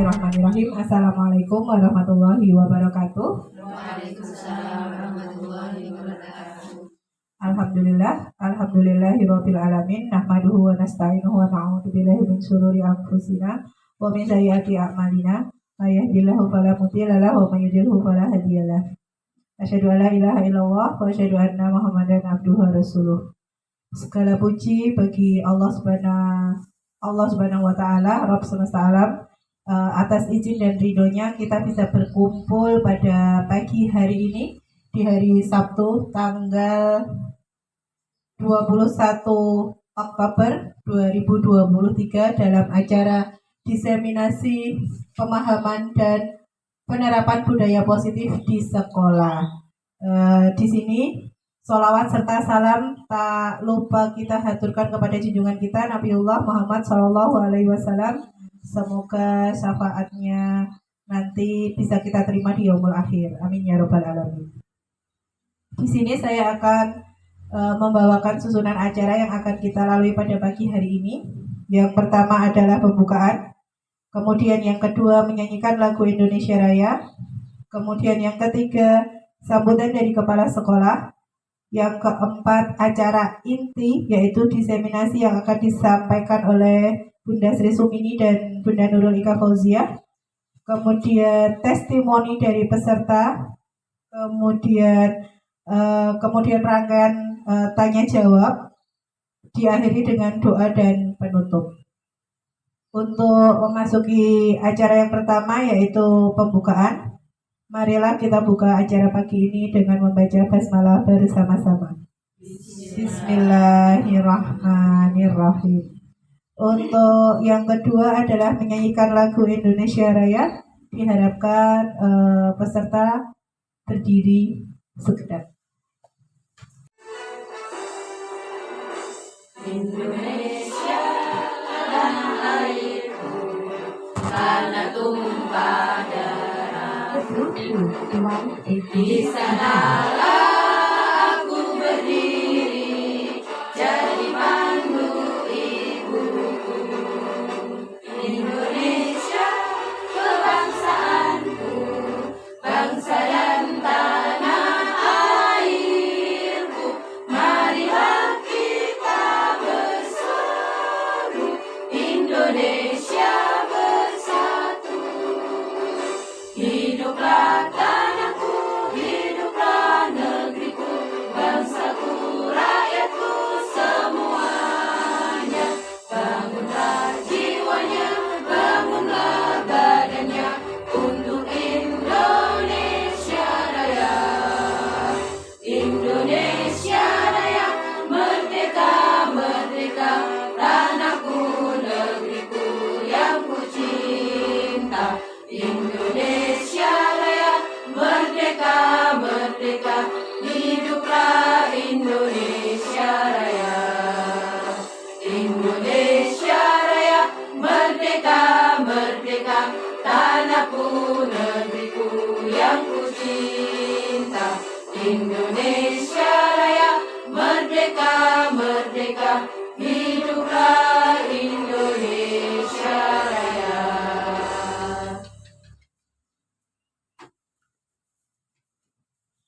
Bismillahirrahmanirrahim. Assalamualaikum warahmatullahi wabarakatuh. Waalaikumsalam warahmatullahi wabarakatuh. Alhamdulillahirabbil alamin. Nahmaduhu wa nasta'inuhu wa na'udzu billahi min syururi anfusina wa min sayyiati a'malina. May yahdihillahu fala mudilla lahu wa may yudhlilhu fala hadiyalah. Asyhadu an la ilaha illallah wa asyhadu anna Muhammadan abduhu wa rasuluh. Segala puji bagi Allah Subhanahu wa taala, Rabb semesta alam. Atas izin dan ridhonya kita bisa berkumpul pada pagi hari ini di hari Sabtu tanggal 21 Oktober 2023 dalam acara diseminasi pemahaman dan penerapan budaya positif di sekolah. Di sini sholawat serta salam tak lupa kita haturkan kepada junjungan kita Nabiullah Muhammad SAW. Semoga syafaatnya nanti bisa kita terima di yaumul akhir. Amin ya robbal alamin. Di sini saya akan membawakan susunan acara yang akan kita lalui pada pagi hari ini. Yang pertama adalah pembukaan. Kemudian yang kedua menyanyikan lagu Indonesia Raya. Kemudian yang ketiga sambutan dari kepala sekolah. Yang keempat acara inti yaitu diseminasi yang akan disampaikan oleh Bunda Sri Sumini dan Bunda Nurul Ika Fauziah. Kemudian testimoni dari peserta. Kemudian rangkaian tanya jawab diakhiri dengan doa dan penutup. Untuk memasuki acara yang pertama yaitu pembukaan, marilah kita buka acara pagi ini dengan membaca basmalah bersama-sama. Bismillahirrahmanirrahim. Untuk yang kedua adalah menyanyikan lagu Indonesia Raya. Diharapkan peserta berdiri sekedap. Indonesia tanah airku, tanah tumpah darah. Di sanalah aku berdiri, jadi pandu ibuku. Indonesia kebangsaanku, bangsa dan tanah airku. Marilah kita berseru, Indonesia bersatu. Hiduplah tanahku, hiduplah negeriku, bangsaku, rakyatku semuanya. Bangunlah jiwanya, bangunlah badannya untuk Indonesia Raya. Indonesia Raya, merdeka, merdeka, tanahku, negeriku yang ku cinta. Indonesia Raya, merdeka, merdeka, hiduplah Indonesia Raya. Indonesia Raya, merdeka, merdeka, tanahku, negeriku yang ku cinta. Indonesia Raya, merdeka, merdeka, hiduplah Indonesia Raya.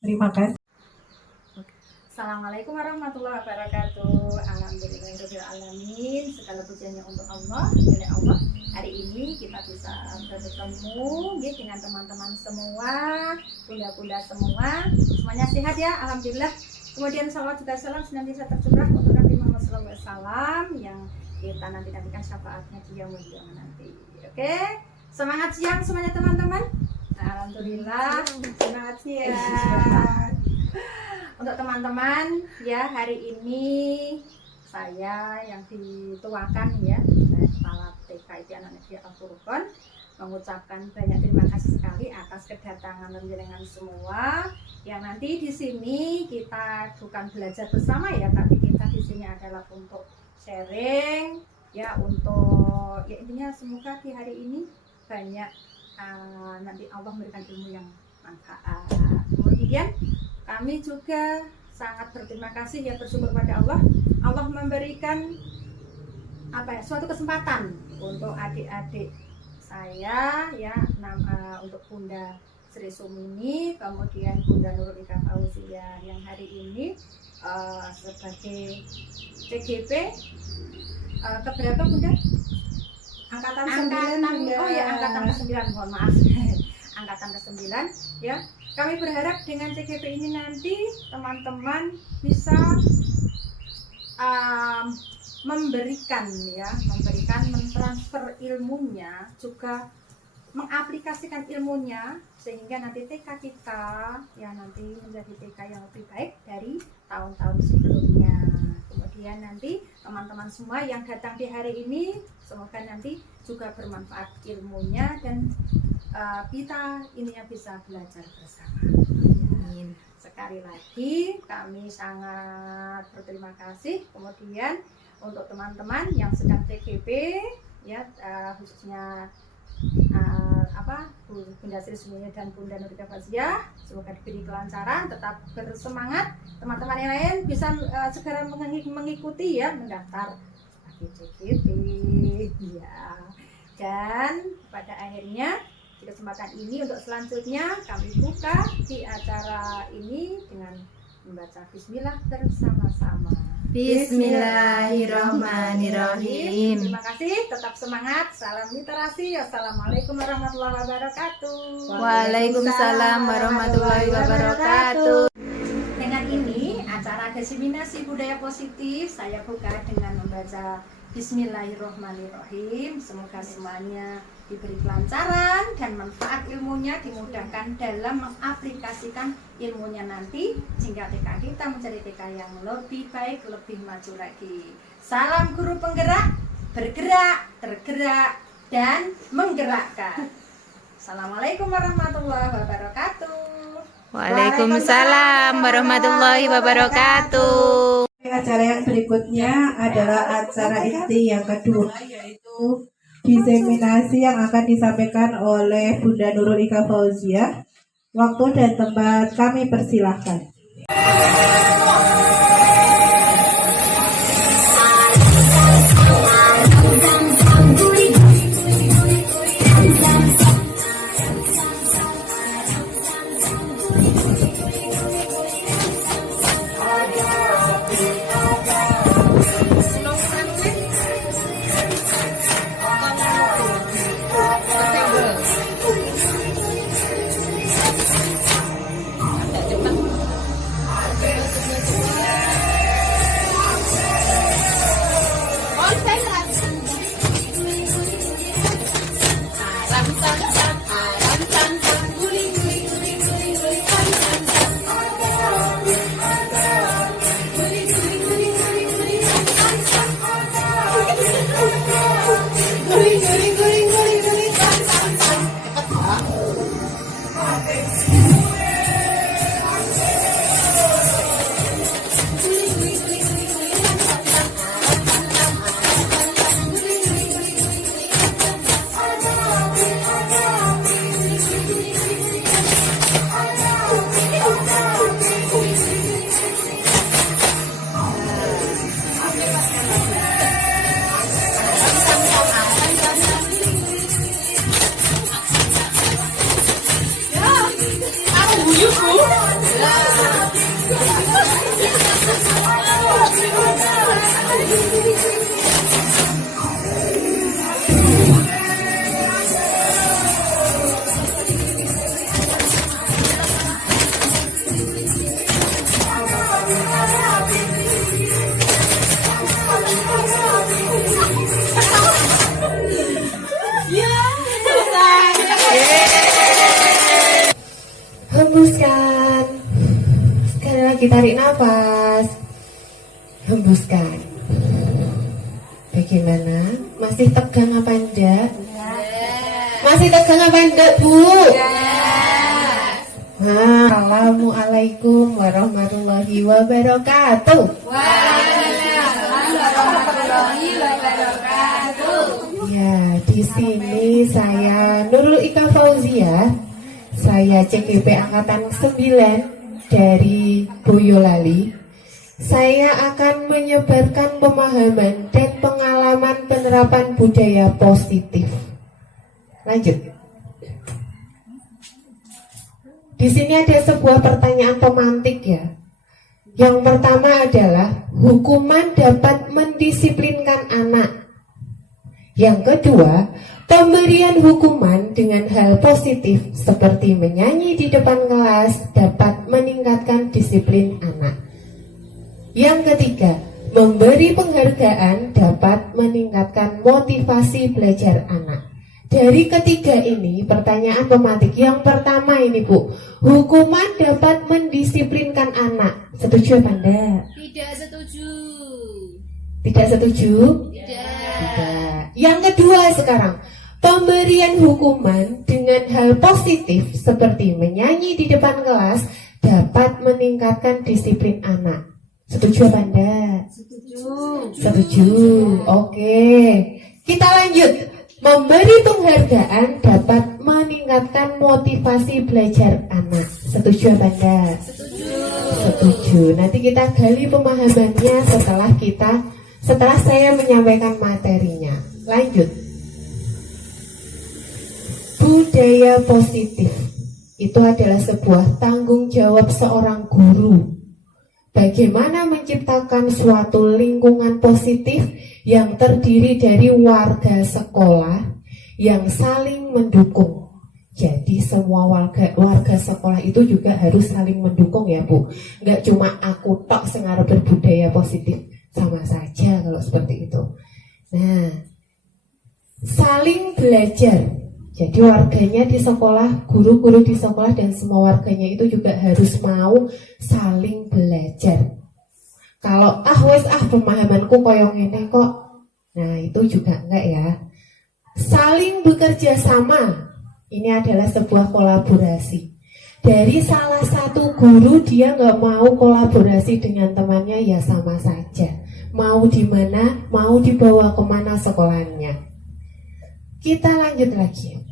Terima kasih. Assalamualaikum warahmatullahi wabarakatuh. Alhamdulillahirrahmanirrahim. Segala pujiannya untuk Allah, milik Allah. Hari ini kita bisa bertemu dengan teman-teman semua, bunda-bunda semua. Semuanya sehat ya, alhamdulillah. Kemudian salawat juga salam senantiasa tercurah untuk Nabi Muhammad SAW yang kita nantikan syafaatnya di yaumul qiyamah nanti. Oke, semangat siang semuanya teman-teman. Alhamdulillah, semangat siang. Untuk teman-teman ya, hari ini saya yang dituakan ya, saya kepala TKIP Anak Negeri Al-Furqon, mengucapkan banyak terima kasih sekali atas kedatangan jenengan semua. Yang nanti di sini kita bukan belajar bersama ya, tapi kita di sini adalah untuk sharing ya, untuk ya intinya semoga di hari ini banyak nanti Allah memberikan ilmu yang manfaat. Kemudian kami juga sangat berterima kasih ya, bersyukur pada Allah. Allah memberikan suatu kesempatan untuk adik-adik saya ya untuk Bunda Sri Sumini, kemudian Bunda Nurul Ika Fauzia yang hari ini sebagai CGP keberapa Bunda? Angkatan 9 Bunda. Oh ya, angkatan ke-9, mohon maaf. Angkatan ke-9 ya. Kami berharap dengan CGP ini nanti teman-teman bisa memberikan mentransfer ilmunya, juga mengaplikasikan ilmunya sehingga nanti TK kita ya nanti menjadi TK yang lebih baik dari tahun-tahun sebelumnya. Kemudian nanti teman-teman semua yang datang di hari ini semoga nanti juga bermanfaat ilmunya dan kita ininya bisa belajar bersama. Amin. Sekali lagi kami sangat berterima kasih. Kemudian untuk teman-teman yang sedang CGP ya khususnya Bunda Sri Sumini dan Bunda Nurika Fauzia, semoga diberi kelancaran, tetap bersemangat. Teman-teman yang lain bisa segera mengikuti ya, mendaftar bagi CGP ya. Dan pada akhirnya di kesempatan ini untuk selanjutnya kami buka di acara ini dengan membaca Bismillah bersama-sama. Bismillahirrahmanirrahim. Terima kasih, tetap semangat. Salam literasi. Assalamualaikum warahmatullahi wabarakatuh. Waalaikumsalam warahmatullahi wabarakatuh. Dengan ini acara diseminasi budaya positif saya buka dengan membaca Bismillahirrahmanirrahim. Semoga semuanya diberi kelancaran dan manfaat ilmunya, dimudahkan dalam mengaplikasikan ilmunya nanti sehingga TK kita menjadi TK yang lebih baik, lebih maju lagi. Salam guru penggerak, bergerak, tergerak, dan menggerakkan. Assalamualaikum warahmatullahi wabarakatuh. Waalaikumsalam warahmatullahi wabarakatuh. Acara yang berikutnya adalah acara inti yang kedua, yaitu diseminasi yang akan disampaikan oleh Bunda Nurul Ika Fauzia. Waktu dan tempat kami persilahkan. Hembuskan. Sekali lagi tarik nafas. Hembuskan. Bagaimana? Masih tegang apa enggak? Masih tegang apa enggak, Bu? Assalamualaikum warahmatullahi wabarakatuh. Ya, di sini saya Nurul Ika Fauzia. Saya CGP Angkatan 9 dari Boyolali. Saya akan menyebarkan pemahaman dan pengalaman penerapan budaya positif. Lanjut. Di sini ada sebuah pertanyaan pemantik ya. Yang pertama adalah hukuman dapat mendisiplinkan anak. Yang kedua, pemberian hukuman dengan hal positif seperti menyanyi di depan kelas dapat meningkatkan disiplin anak. Yang ketiga, memberi penghargaan dapat meningkatkan motivasi belajar anak. Dari ketiga ini, pertanyaan pemantik yang pertama ini Bu, hukuman dapat mendisiplinkan anak. Setuju apa enggak? Tidak setuju. Tidak setuju? Tidak. Yang kedua sekarang, pemberian hukuman dengan hal positif seperti menyanyi di depan kelas dapat meningkatkan disiplin anak. Setuju apa enggak? Setuju. Oke. Kita lanjut. Memberi penghargaan dapat meningkatkan motivasi belajar anak. Setuju apa enggak? Setuju. Nanti kita gali pemahamannya setelah saya menyampaikan materinya. Lanjut. Budaya positif itu adalah sebuah tanggung jawab seorang guru. Bagaimana menciptakan suatu lingkungan positif yang terdiri dari warga sekolah yang saling mendukung. Jadi semua warga sekolah itu juga harus saling mendukung ya Bu. Nggak cuma aku tok sing arep berbudaya positif, sama saja kalau seperti itu. Nah, saling belajar. Jadi warganya di sekolah, guru-guru di sekolah dan semua warganya itu juga harus mau saling belajar. Kalau pemahamanku koyong ini kok. Nah, itu juga enggak ya. Saling bekerja sama. Ini adalah sebuah kolaborasi. Dari salah satu guru dia nggak mau kolaborasi dengan temannya ya sama saja. Mau di mana, mau dibawa kemana sekolahnya. Kita lanjut lagi.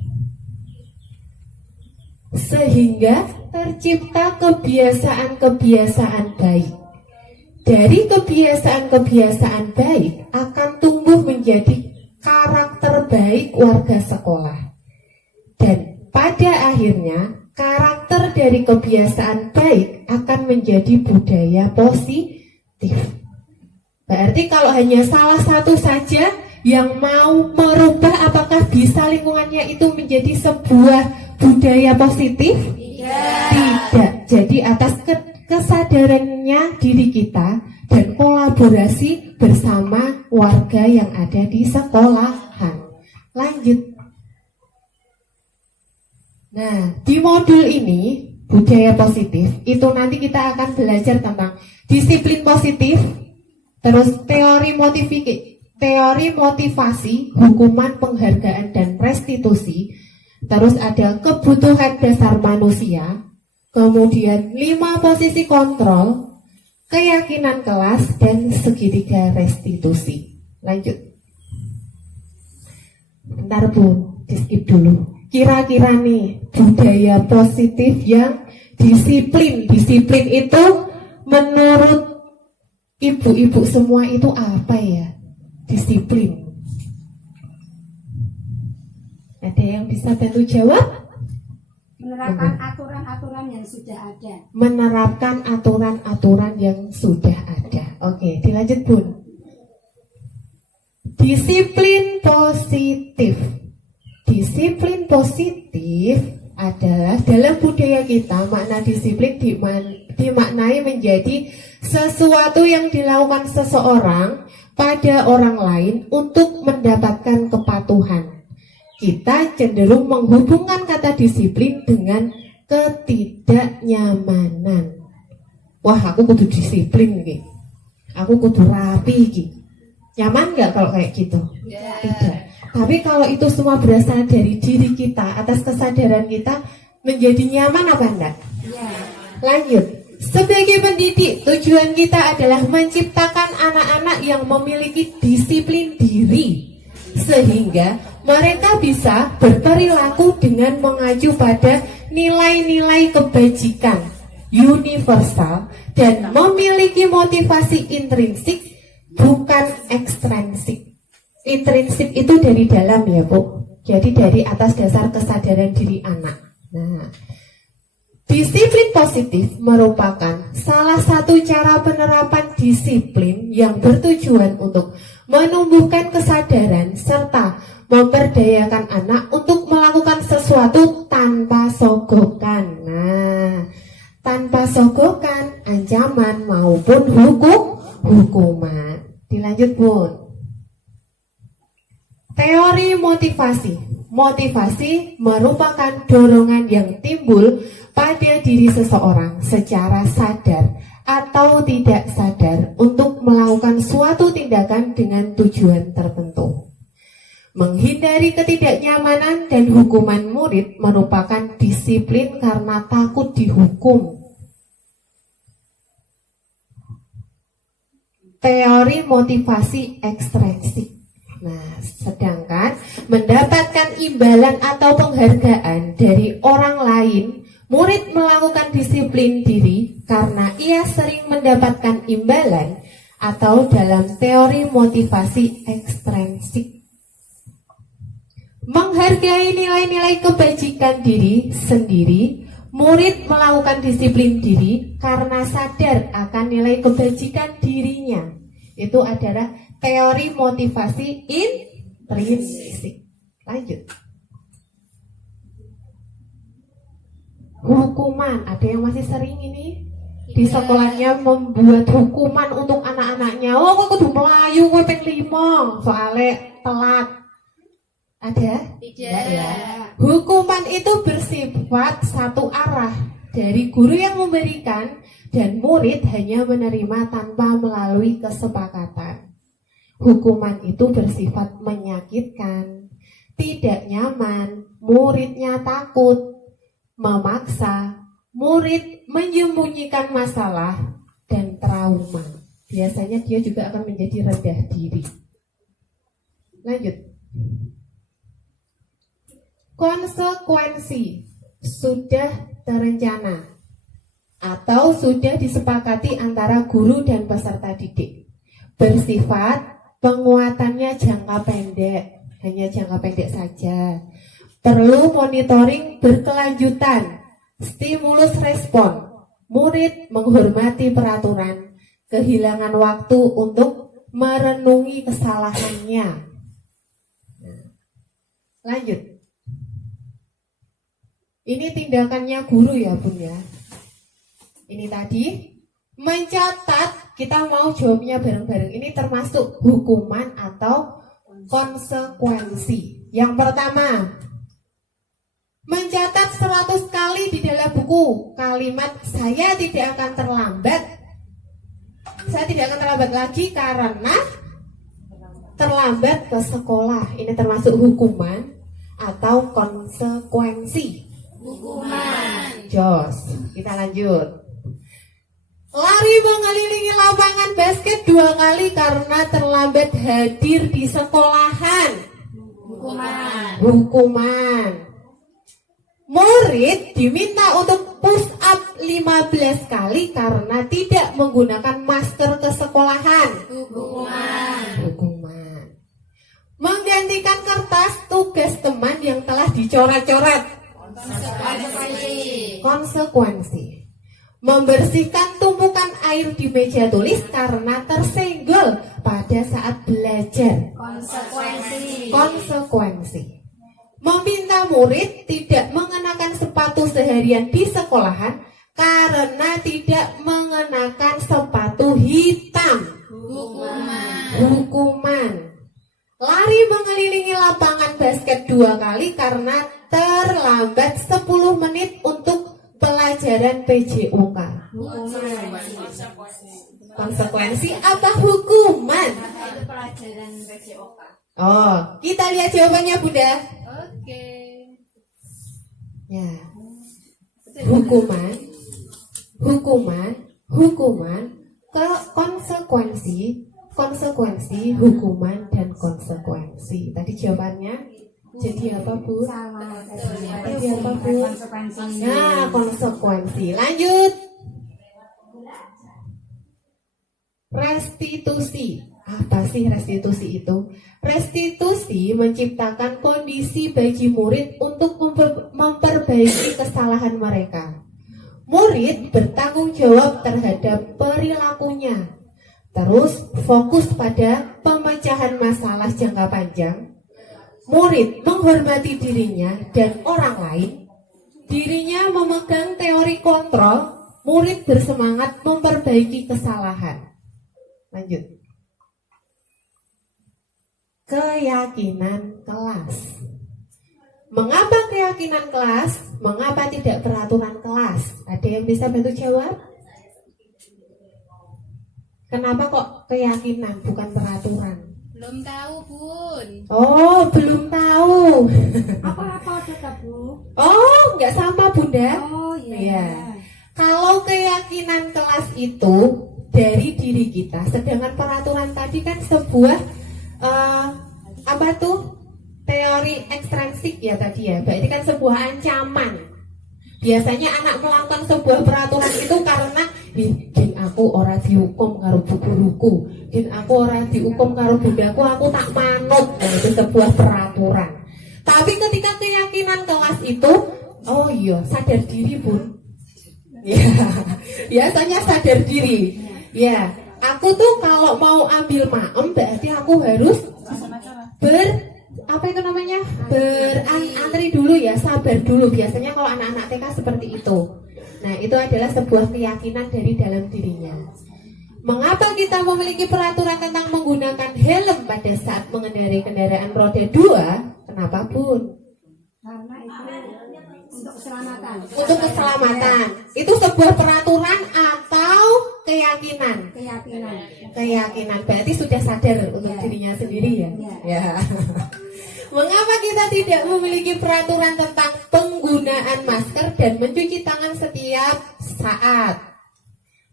Sehingga tercipta kebiasaan-kebiasaan baik. Dari kebiasaan-kebiasaan baik akan tumbuh menjadi karakter baik warga sekolah. Dan pada akhirnya karakter dari kebiasaan baik akan menjadi budaya positif. Berarti kalau hanya salah satu saja yang mau merubah, apakah bisa lingkungannya itu menjadi sebuah budaya positif? Tidak. Jadi atas kesadarannya diri kita dan kolaborasi bersama warga yang ada di sekolahan. Lanjut. Nah, di modul ini budaya positif itu nanti kita akan belajar tentang disiplin positif, terus teori motivasi, hukuman, penghargaan, dan restitusi. Terus ada kebutuhan dasar manusia. Kemudian 5 posisi kontrol, keyakinan kelas, dan segitiga restitusi. Lanjut. Bentar Bu, di skip dulu. Kira-kira nih budaya positif yang disiplin. Disiplin itu menurut ibu-ibu semua itu apa ya? Disiplin. Ada yang bisa bantu jawab? Menerapkan aturan-aturan yang sudah ada. Menerapkan aturan-aturan yang sudah ada. Oke, dilanjut Bun. Disiplin positif. Disiplin positif adalah dalam budaya kita, makna disiplin dimaknai menjadi sesuatu yang dilakukan seseorang pada orang lain untuk mendapatkan kepatuhan. Kita cenderung menghubungkan kata disiplin dengan ketidaknyamanan. Wah, aku kudu disiplin gitu. Aku kudu rapi gitu. Nyaman nggak kalau kayak gitu? Tidak. Tapi kalau itu semua berasal dari diri kita, atas kesadaran kita, menjadi nyaman apa enggak? Lanjut. Sebagai pendidik, tujuan kita adalah menciptakan anak-anak yang memiliki disiplin diri, sehingga mereka bisa berperilaku dengan mengacu pada nilai-nilai kebajikan universal dan memiliki motivasi intrinsik bukan ekstrinsik. Intrinsik itu dari dalam ya Bu. Jadi dari atas dasar kesadaran diri anak. Nah, disiplin positif merupakan salah satu cara penerapan disiplin yang bertujuan untuk menumbuhkan kesadaran serta memperdayakan anak untuk melakukan sesuatu tanpa sogokan. Nah, tanpa sogokan, ancaman maupun hukuman. Dilanjut, Bun. Teori motivasi. Motivasi merupakan dorongan yang timbul pada diri seseorang secara sadar atau tidak sadar untuk melakukan suatu tindakan dengan tujuan tertentu. Menghindari ketidaknyamanan dan hukuman murid merupakan disiplin karena takut dihukum. Teori motivasi ekstrinsik. Nah, sedangkan mendapatkan imbalan atau penghargaan dari orang lain, murid melakukan disiplin diri karena ia sering mendapatkan imbalan atau dalam teori motivasi ekstrinsik. Menghargai nilai-nilai kebajikan diri sendiri, murid melakukan disiplin diri karena sadar akan nilai kebajikan dirinya. Itu adalah teori motivasi intrinsik. Lanjut. Hukuman. Ada yang masih sering ini di sekolahnya membuat hukuman untuk anak-anaknya. Oh, kok kudu melayu, kok ping 5 soalnya telat. Ada? Tidak. Ya. Hukuman itu bersifat satu arah dari guru yang memberikan dan murid hanya menerima tanpa melalui kesepakatan. Hukuman itu bersifat menyakitkan, tidak nyaman, muridnya takut, memaksa, murid menyembunyikan masalah dan trauma. Biasanya dia juga akan menjadi rendah diri. Lanjut. Konsekuensi sudah terencana atau sudah disepakati antara guru dan peserta didik. Bersifat penguatannya jangka pendek, hanya jangka pendek saja. Perlu monitoring berkelanjutan, stimulus respon. Murid menghormati peraturan, kehilangan waktu untuk merenungi kesalahannya. Lanjut. Ini tindakannya guru ya, Bun ya. Ini tadi mencatat, kita mau jawabnya bareng-bareng. Ini termasuk hukuman atau konsekuensi. Yang pertama, mencatat 100 kali di dalam buku kalimat saya tidak akan terlambat. Saya tidak akan terlambat lagi karena terlambat ke sekolah. Ini termasuk hukuman atau konsekuensi. Hukuman. Jos, kita lanjut. Lari mengelilingi lapangan basket 2 kali karena terlambat hadir di sekolahan. Hukuman. Murid diminta untuk push up 15 kali karena tidak menggunakan masker ke sekolahan. Hukuman. Menggantikan kertas tugas teman yang telah dicoret-coret. Konsekuensi. Membersihkan tumpukan air di meja tulis karena tersenggol pada saat belajar. Konsekuensi. Meminta murid tidak mengenakan sepatu seharian di sekolahan karena tidak mengenakan sepatu hitam. Hukuman. Lari mengelilingi lapangan basket 2 kali karena terlambat 10 menit untuk pelajaran PJOK. Konsekuensi apa hukuman? Itu pelajaran PJOK. Oh, kita lihat jawabannya, Bunda. Oke. Ya. Hukuman, ke konsekuensi, hukuman dan konsekuensi. Tadi jawabannya jadi apa, Bu? Tadi apa, Bu? Nah, konsekuensi. Lanjut. Restitusi Apa sih restitusi itu? Restitusi menciptakan kondisi bagi murid untuk memperbaiki kesalahan mereka. Murid bertanggung jawab terhadap perilakunya. Terus fokus pada pemecahan masalah jangka panjang. Murid menghormati dirinya dan orang lain. Dirinya memegang teori kontrol. Murid bersemangat memperbaiki kesalahan. Lanjut. Keyakinan kelas. Mengapa keyakinan kelas? Mengapa tidak peraturan kelas? Ada yang bisa bantu jawab? Kenapa kok keyakinan bukan peraturan? Belum tahu, Bun. Oh, belum tahu. Apa-apa ada Bu? Oh, nggak sama Bunda. Oh Iya. Kalau keyakinan kelas itu dari diri kita, sedangkan peraturan tadi kan sebuah apa tuh? Teori ekstrinsik ya tadi ya. Berarti kan sebuah ancaman. Biasanya anak melakukan sebuah peraturan itu karena Din aku ora dihukum karo bu guruku, Din aku ora dihukum karo bundaku, aku tak manut. Nah, itu sebuah peraturan. Tapi ketika keyakinan kelas itu, oh iya, sadar diri Bun. Ya, biasanya sadar diri. Ya, aku tuh kalau mau ambil maem berarti aku harus apa itu namanya? Berantri dulu ya, sabar dulu. Biasanya kalau anak-anak TK seperti itu. Nah, itu adalah sebuah keyakinan dari dalam dirinya. Mengapa kita memiliki peraturan tentang menggunakan helm pada saat mengendarai kendaraan roda 2? Kenapa, Bun? Karena itu untuk keselamatan. Untuk keselamatan. Itu sebuah peraturan atau keyakinan? Keyakinan. Keyakinan. Berarti sudah sadar untuk dirinya sendiri ya? Ya. Mengapa kita tidak memiliki peraturan tentang penggunaan masker dan mencuci tangan setiap saat?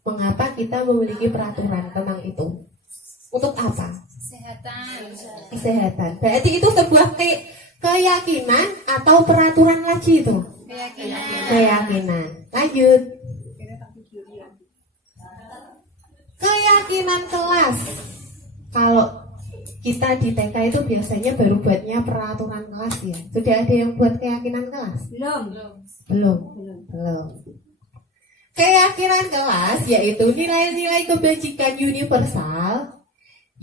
Mengapa kita memiliki peraturan tentang itu? Untuk apa? Kesehatan. Kesehatan. Berarti itu sebuah keyakinan atau peraturan lagi itu? Keyakinan. Keyakinan. Lanjut. Keyakinan kelas. Kalau kita di TK itu biasanya baru buatnya peraturan kelas ya. Sudah ada yang buat keyakinan kelas? Belum. Keyakinan kelas yaitu nilai-nilai kebajikan universal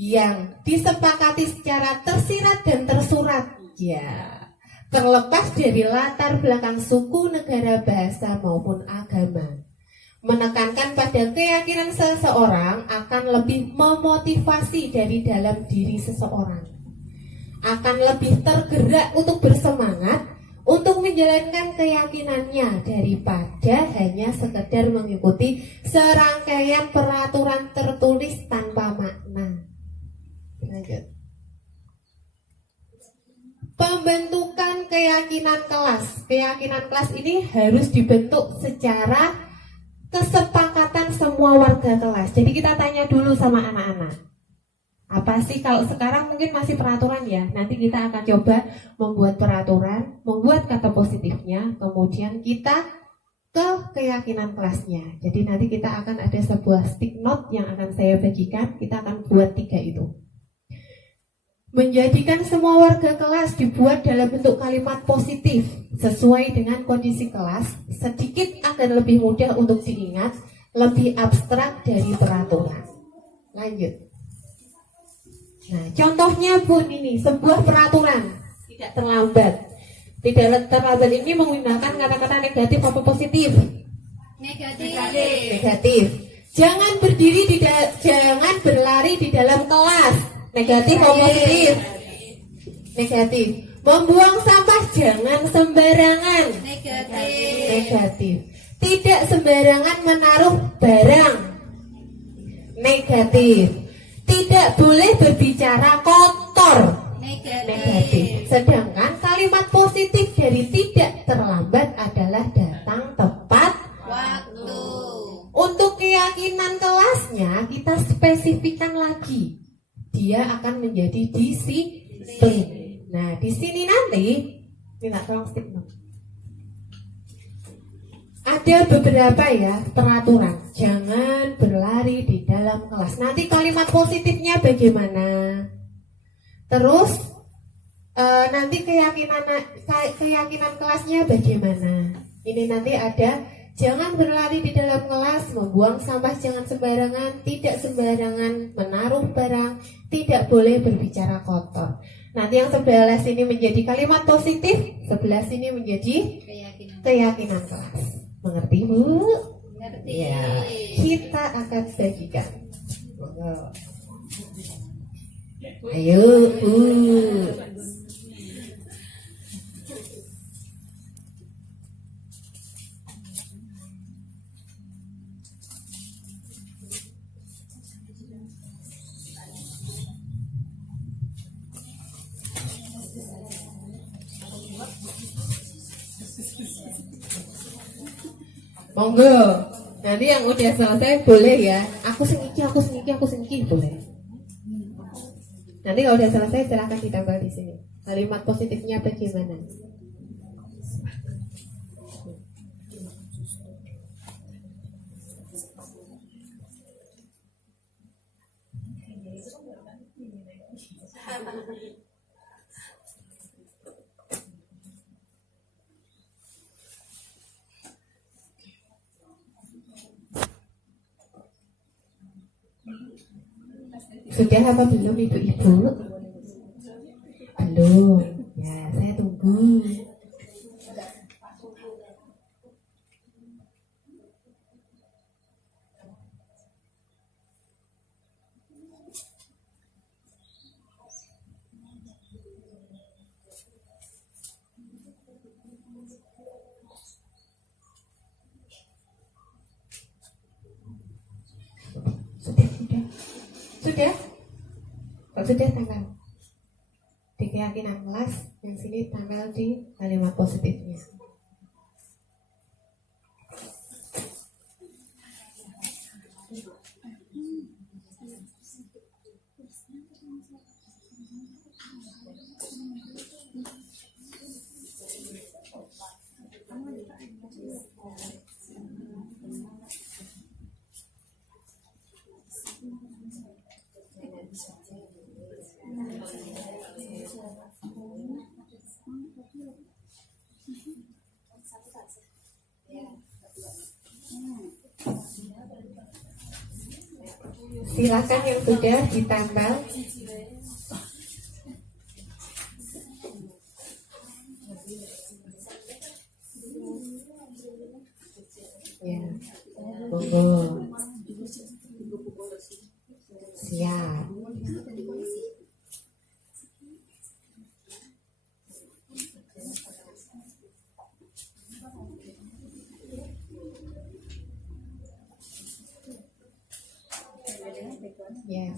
yang disepakati secara tersirat dan tersurat. Ya, terlepas dari latar belakang suku, negara, bahasa maupun agama. Menekankan pada keyakinan seseorang akan lebih memotivasi dari dalam diri seseorang. Akan lebih tergerak untuk bersemangat untuk menjalankan keyakinannya daripada hanya sekedar mengikuti serangkaian peraturan tertulis tanpa makna. Lanjut. Pembentukan keyakinan kelas. Keyakinan kelas ini harus dibentuk secara kesepakatan semua warga kelas. Jadi kita tanya dulu sama anak-anak. Apa sih kalau sekarang mungkin masih peraturan ya. Nanti kita akan coba membuat peraturan, membuat kata positifnya, kemudian kita ke keyakinan kelasnya. Jadi nanti kita akan ada sebuah stick note yang akan saya bagikan. Kita akan buat 3 itu. Menjadikan semua warga kelas dibuat dalam bentuk kalimat positif sesuai dengan kondisi kelas, sedikit akan lebih mudah untuk diingat, lebih abstrak dari peraturan. Lanjut. Nah, contohnya Bun ini sebuah peraturan tidak terlambat. Tidak terlambat ini menggunakan kata-kata negatif atau positif? Negatif. Jangan jangan berlari di dalam kelas. Negatif atau positif? Negatif. Membuang sampah jangan sembarangan. Negatif. Tidak sembarangan menaruh barang. Negatif. Tidak boleh berbicara kotor. Negatif. Sedangkan kalimat positif dari tidak terlambat adalah datang tepat Waktu. Untuk keyakinan kelasnya kita spesifikkan lagi. Dia akan menjadi disiplin. Nah, di sini nanti minta tolong stick note. ada beberapa ya peraturan. Jangan berlari di dalam kelas. Nanti kalimat positifnya bagaimana? Terus nanti keyakinan kelasnya bagaimana? Ini nanti ada, jangan berlari di dalam kelas, membuang sampah jangan sembarangan, tidak sembarangan menaruh barang, tidak boleh berbicara kotor. Nanti yang sebelah sini menjadi kalimat positif, sebelah sini menjadi keyakinan kelas. Mengerti, Bu? Ngerti. Ya, kita akan bagikan. Ayo, Bu. Monggo. Nanti yang udah selesai boleh ya. Aku sengiki boleh. Nanti kalau udah selesai silahkan ditambah di sini. Kalimat positifnya bagaimana? Sudah apa belum ibu-ibu? Belum. Ya, saya tunggu. Sudah? Kalau sudah tanggal di keyakinan kelas, yang sini tanggal di kalimat positifnya. Silakan yang sudah ditambal. Ya, monggo. Siap. Yes.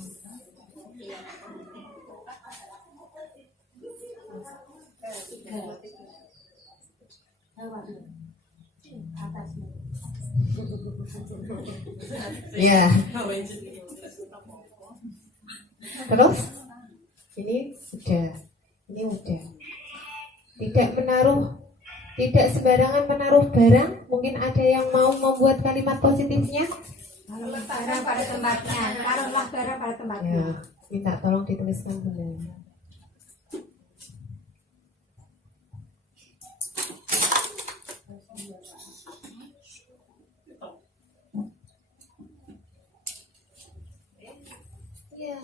Ya. Terus ini sudah. Tidak menaruh, tidak sembarangan menaruh barang. Mungkin ada yang mau membuat kalimat positifnya. Barang pada tempatnya, taruhlah barang pada tempatnya. Ya, minta tolong dituliskan benar. Ya.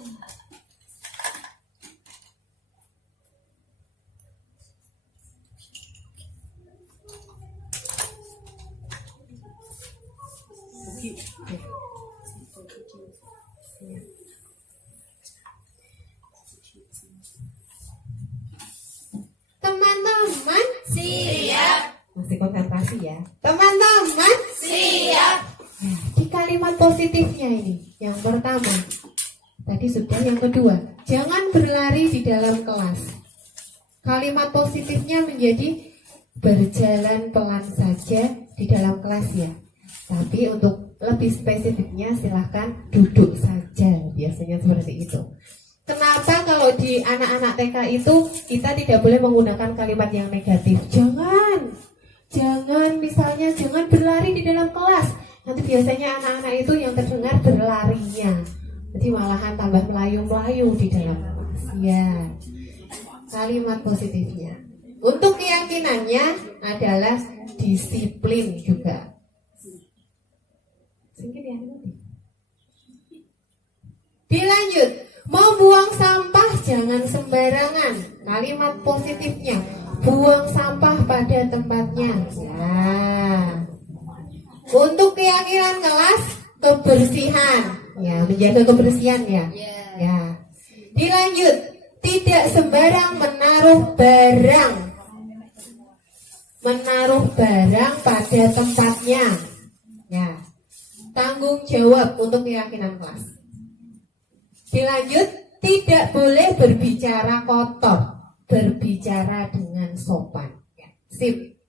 Teman-teman Siap. masih konsentrasi ya. Teman-teman Siap. di kalimat positifnya ini, yang pertama tadi sudah, yang kedua jangan berlari di dalam kelas. Kalimat positifnya menjadi berjalan pelan saja di dalam kelas ya. Tapi untuk lebih spesifiknya silahkan duduk saja, biasanya seperti itu. Kenapa kalau di anak-anak TK itu kita tidak boleh menggunakan kalimat yang negatif? Jangan misalnya jangan berlari di biasanya anak-anak itu yang terdengar berlarinya. Jadi malahan tambah melayu-melayu di dalam kelas. Ya, kalimat positifnya. Untuk keyakinannya adalah disiplin juga. Singkat ya. Dilanjut, membuang sampah jangan sembarangan. Kalimat positifnya, buang sampah pada tempatnya. Ya. Untuk keyakinan kelas, kebersihan. Ya, menjaga kebersihan ya. Ya. Dilanjut, tidak sembarang menaruh barang. Menaruh barang pada tempatnya. Ya. Tanggung jawab untuk keyakinan kelas. Dilanjut, tidak boleh berbicara kotor, berbicara dengan sopan. Ya. Sip.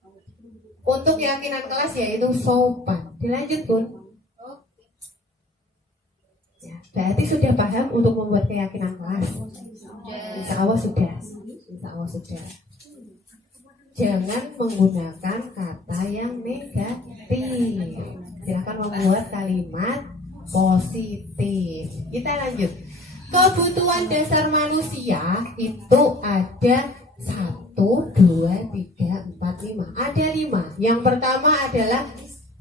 Untuk keyakinan kelas yaitu sopan. Dilanjut, Bun. Ya, berarti sudah paham untuk membuat keyakinan kelas. Insya Allah sudah. Insya Allah sudah. Jangan menggunakan kata yang negatif. Silakan membuat kalimat positif. Kita lanjut. Kebutuhan dasar manusia itu ada 1, 2, 3, 4, 5. Ada 5. Yang pertama adalah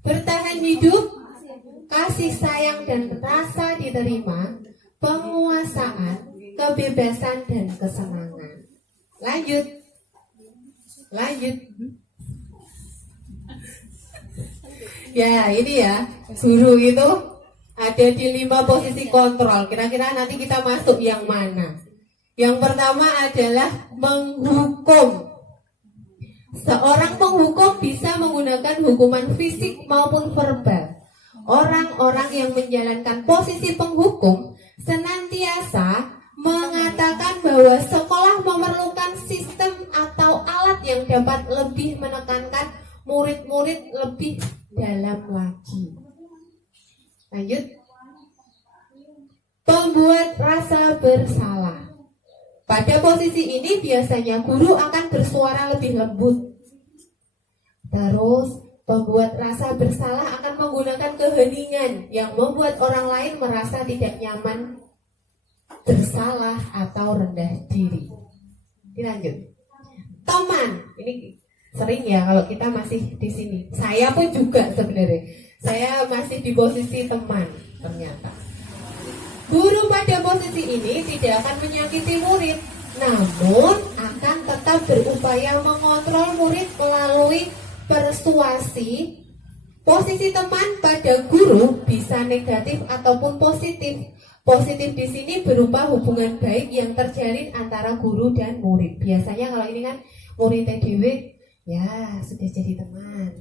bertahan hidup, kasih sayang dan rasa diterima, penguasaan, kebebasan dan kesenangan. Lanjut. Ya, ini ya, guru itu ada di 5 posisi kontrol. Kira-kira nanti kita masuk yang mana? Yang pertama adalah menghukum. Seorang penghukum bisa menggunakan hukuman fisik maupun verbal. Orang-orang yang menjalankan posisi penghukum senantiasa mengatakan bahwa sekolah memerlukan sistem atau alat yang dapat lebih menekankan murid-murid lebih dalam lagi. Lanjut. Pembuat rasa bersalah. Pada posisi ini biasanya guru akan bersuara lebih lembut. Terus pembuat rasa bersalah akan menggunakan keheningan yang membuat orang lain merasa tidak nyaman, bersalah atau rendah diri. Dilanjut. Teman, ini sering ya kalau kita masih di sini. Saya pun juga sebenarnya. Saya masih di posisi teman ternyata. Guru pada posisi ini tidak akan menyakiti murid, namun akan tetap berupaya mengontrol murid melalui persuasi. Posisi teman pada guru bisa negatif ataupun positif. Positif di sini berupa hubungan baik yang terjalin antara guru dan murid. Biasanya kalau ini kan murid TDW, ya sudah jadi teman.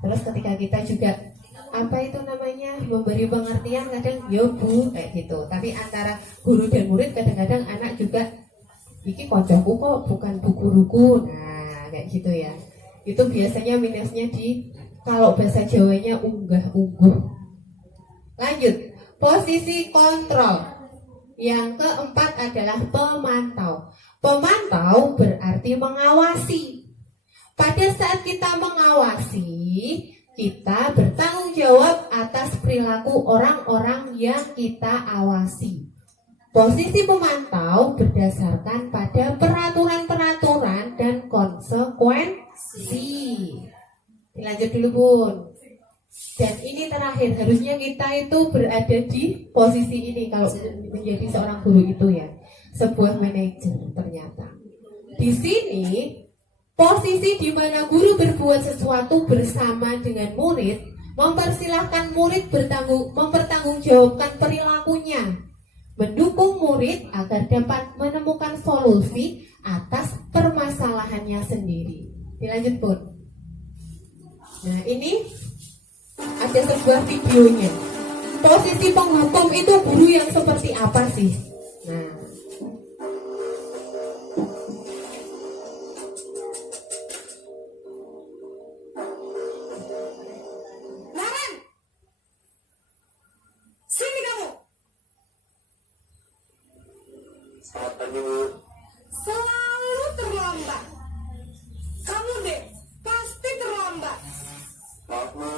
Terus ketika kita juga memberi pengertian, kadang ya bu kayak gitu. Tapi antara guru dan murid kadang-kadang anak juga iki koncoku kok bukan bu guruku. Nah kayak gitu ya. Itu biasanya minusnya di kalau bahasa Jawanya unggah-ungguh. Lanjut, posisi kontrol. Yang keempat adalah pemantau. Pemantau berarti mengawasi. Pada saat kita mengawasi, kita bertanggung jawab atas perilaku orang-orang yang kita awasi. Posisi pemantau berdasarkan pada peraturan-peraturan dan konsekuensi. Dilanjut dulu Bun. Dan ini terakhir, harusnya kita itu berada di posisi ini kalau menjadi seorang guru itu ya, sebuah manajer ternyata. Di sini posisi di mana guru berbuat sesuatu bersama dengan murid, mempersilahkan murid mempertanggungjawabkan perilakunya, mendukung murid agar dapat menemukan solusi atas permasalahannya sendiri. Dilanjut Bun. Nah ini ada sebuah videonya. Posisi penghukum itu guru yang seperti apa sih? Nah, Laran, sini kamu. Selamat pagi Bu. Selalu terlambat. Kamu deh pasti terlambat. Maaf Bu,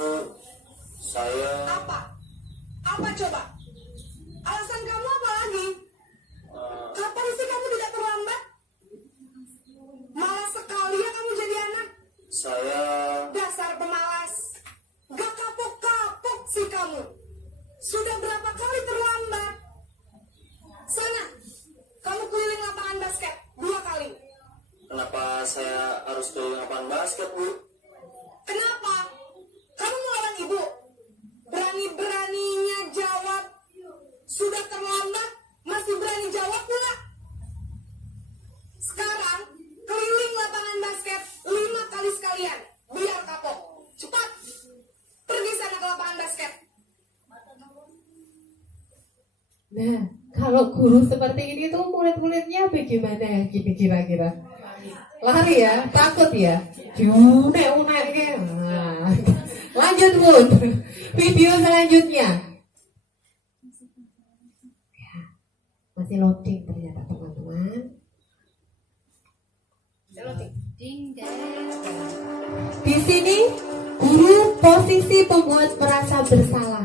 saya Apa? coba? Alasan kamu apa lagi? Kapan sih kamu tidak terlambat? Malas sekali ya kamu jadi anak. Saya Dasar pemalas. Gak kapok-kapok sih kamu. Sudah berapa kali terlambat? Sana, kamu keliling lapangan basket 2 kali. kenapa saya harus keliling lapangan basket, Bu? Kenapa? Kamu melawan ibu. Berani-beraninya jawab. Sudah terlambat, masih berani jawab pula. Sekarang, keliling lapangan basket 5 kali sekalian. Biar kapok. Cepat. Pergi sana ke lapangan basket. Nah, kalau guru seperti ini tuh murid-muridnya bagaimana ya gini kira-kira? Lari ya, takut ya, diunek-uneknya. Nah, lanjut Bun, video selanjutnya. Ya, masih loading ternyata teman-teman. Ding dang. Di sini guru posisi pembuat merasa bersalah.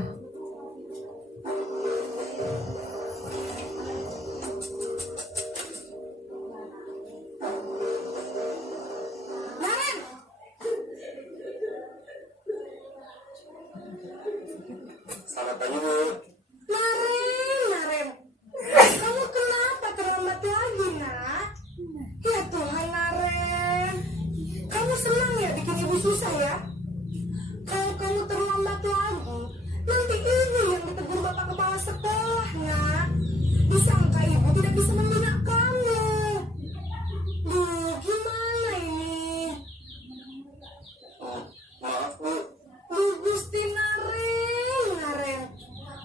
Naren! Selamat pagi, Bu. Naren! Kamu kenapa terlambat lagi, nak? Ya Tuhan, Naren. Kamu senang ya bikin ibu susah ya? Kalau kamu terlambat lagi, nanti ibu yang ditegur bapak kepala sekolah, nak. Disangka ibu tidak bisa membina kamu. Duh, gimana ini? Maaf, Bu. Duh, Gusti Naren.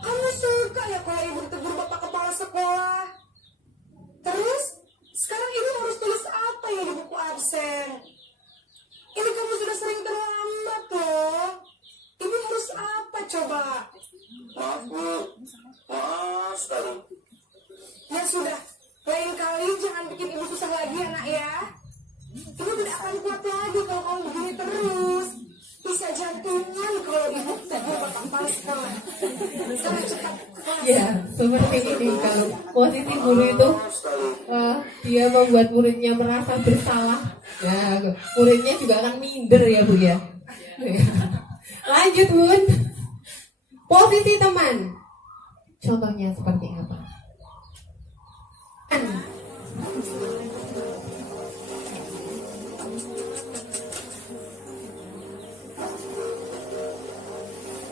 Kamu suka ya kalau ibu ditegur bapak kepala sekolah? Terus, sekarang ibu harus tulis apa ya di buku absen? Ini kamu sudah sering terlambat loh. Ibu harus apa coba? Maaf, Bu. Maaf sekali. Ya sudah, lain kali jangan bikin ibu susah lagi ya nak ya. Ibu tidak akan kuat lagi kalau kamu begini terus. Bisa jantungan kalau ibu tegur bapak kepala sekolah. Sana cepat. Ya, seperti ini kalau posisi guru itu dia membuat muridnya merasa bersalah. Ya, muridnya juga akan minder ya Bu ya. Lanjut Bun. Posisi teman. Contohnya seperti apa?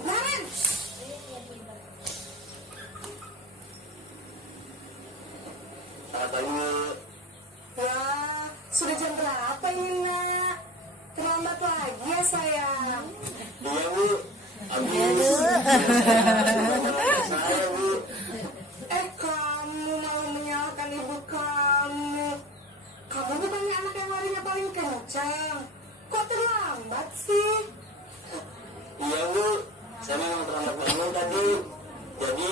Naren! Selamat pagi, Bu. Wah, sudah jam berapa ini nak? Terlambat lagi ya sayang. Iya, Bu. Habis. Saya, Bu. Kamu mau menyalahkan ibu kamu. Kamu bukannya anak yang larinya paling kencang. Kok terlambat sih? Iya, Bu. Saya memang terlambat bangun tadi. Jadi,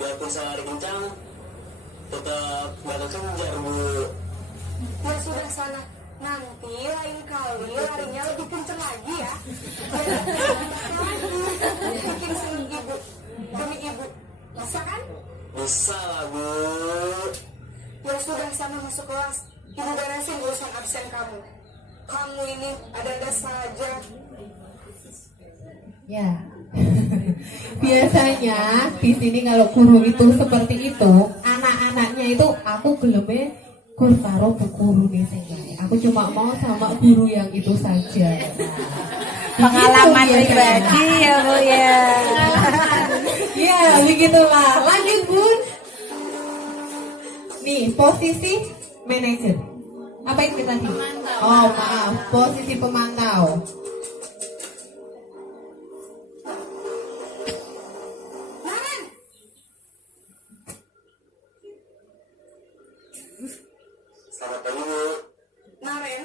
biarpun saya lari kencang, tetap nggak kekejar, Bu. Ya sudah sana. Nanti lain kali larinya lebih kencang lagi ya. Biar lagi. Bikin seneng ibu. Demi ibu. Bisa kan? Bisa lah, Bu. Ya sudah sana masuk kelas. Ibu beresin urusan absen kamu. Kamu ini ada-ada saja. Ya. Biasanya di sini kalau guru itu seperti itu, anak-anaknya itu aku gelemnya gur karo bu guru nih sehingga aku cuma mau sama guru yang itu saja. Pengalaman Begitu pribadi ya Bu ya. Ya, begitulah. Lanjut Bun. Nih, posisi manajer. Apa itu tadi? Oh, maaf. Posisi pemantau. Naren! Selamat pagi, Bu. Naren,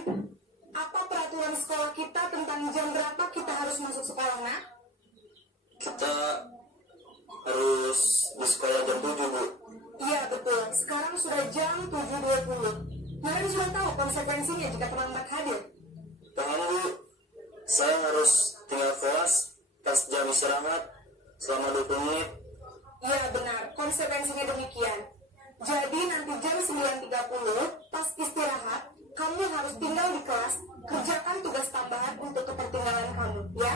apa peraturan sekolah kita tentang jam berapa kita harus masuk sekolah, nak? Kita harus di sekolah jam 7, Bu. Iya, betul. Sekarang sudah jam 7.20. Naren sudah tahu konsekuensinya jika terlambat hadir. Paham, Bu. Saya harus tinggal kelas pas jam istirahat selama 20 menit. Ya benar, konsekuensinya demikian. Jadi nanti jam 9.30 pas istirahat, kamu harus tinggal di kelas, kerjakan tugas tambahan untuk ketertinggalan kamu, ya.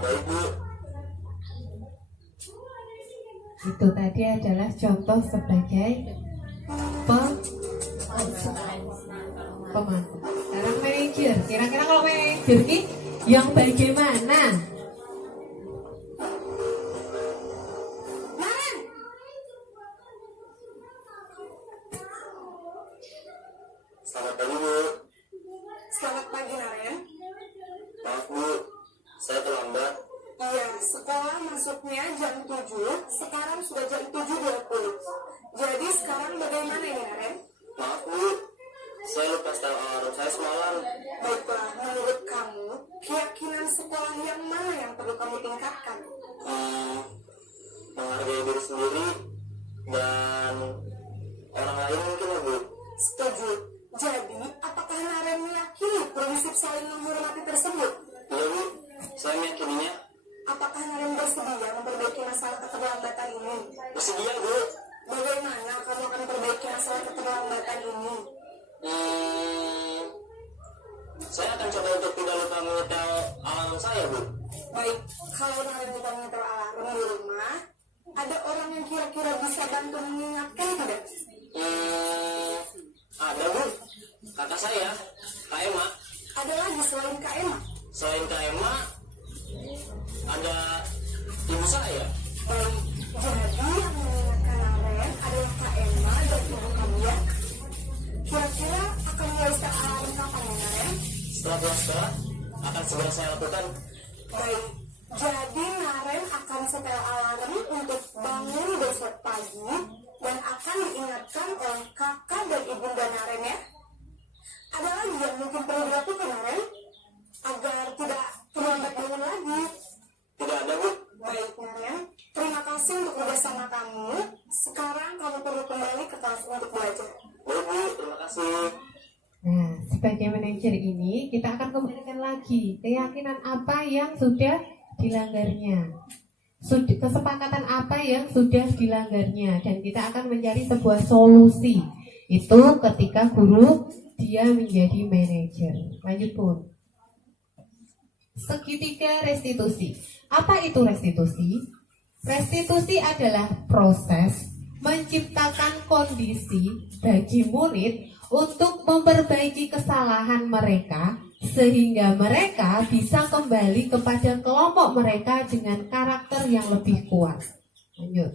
Baik Bu. Itu tadi adalah contoh sebagai pemantau. Sekarang manajer. Kira-kira kalau manajer ini yang bagaimana? Naren, Selamat pagi Bu. selamat pagi Naren. Maaf Bu, saya terlambat. Iya, sekolah masuknya jam 7, sekarang sudah jam 7.20. Jadi sekarang bagaimana ini Naren? Maaf Bu, saya lupa setel alarm saya semalam. Baiklah, menurut kamu, keyakinan sekolah yang mana yang perlu kamu tingkatkan? Menghargai diri sendiri dan orang lain mungkin ya Bu. Setuju. Jadi, apakah Naren meyakini prinsip saling menghormati tersebut? Iya Bu, saya meyakininya. Apakah Naren bersedia memperbaiki masalah keterlambatan ini? Bersedia Bu. Bagaimana kamu akan perbaiki masalah keterlambatan ini? Saya akan coba untuk tidak lupa menyetel alarm saya Bu. Baik, kalau Naren lupa menyetel alarm di rumah, ada orang yang kira-kira bisa bantu mengingatkan tidak? Ada Bu, kakak saya, Kak Emma. Ada lagi selain Kak Emma? Selain Kak Emma, ada ibu saya. Baik, jadi yang mengingatkan Naren adalah Kak Emma dan ibu kamu ya. Kira-kira akan mulai set alarm kapan ya Naren? Setelah pulang sekolah, akan segera saya lakukan. Baik, jadi Naren akan setel alarm untuk bangun besok pagi dan akan diingatkan oleh kakak dan ibunda Naren ya. Ada lagi yang mungkin perlu dilakukan Naren agar tidak terlambat bangun lagi? Tidak ada Bu. Baik Naren, terima kasih untuk bersama kamu. Sekarang kamu perlu kembali ke kelas untuk belajar. Baik Bu, terima kasih. Nah, sebagai manajer ini kita akan kembalikan lagi keyakinan apa yang sudah dilanggarnya, kesepakatan apa yang sudah dilanggarnya, dan kita akan mencari sebuah solusi. Itu ketika guru dia menjadi manajer. Lanjut Pun. Segitiga restitusi. Apa itu restitusi? Restitusi adalah proses menciptakan kondisi bagi murid untuk memperbaiki kesalahan mereka sehingga mereka bisa kembali kepada kelompok mereka dengan karakter yang lebih kuat. Lanjut.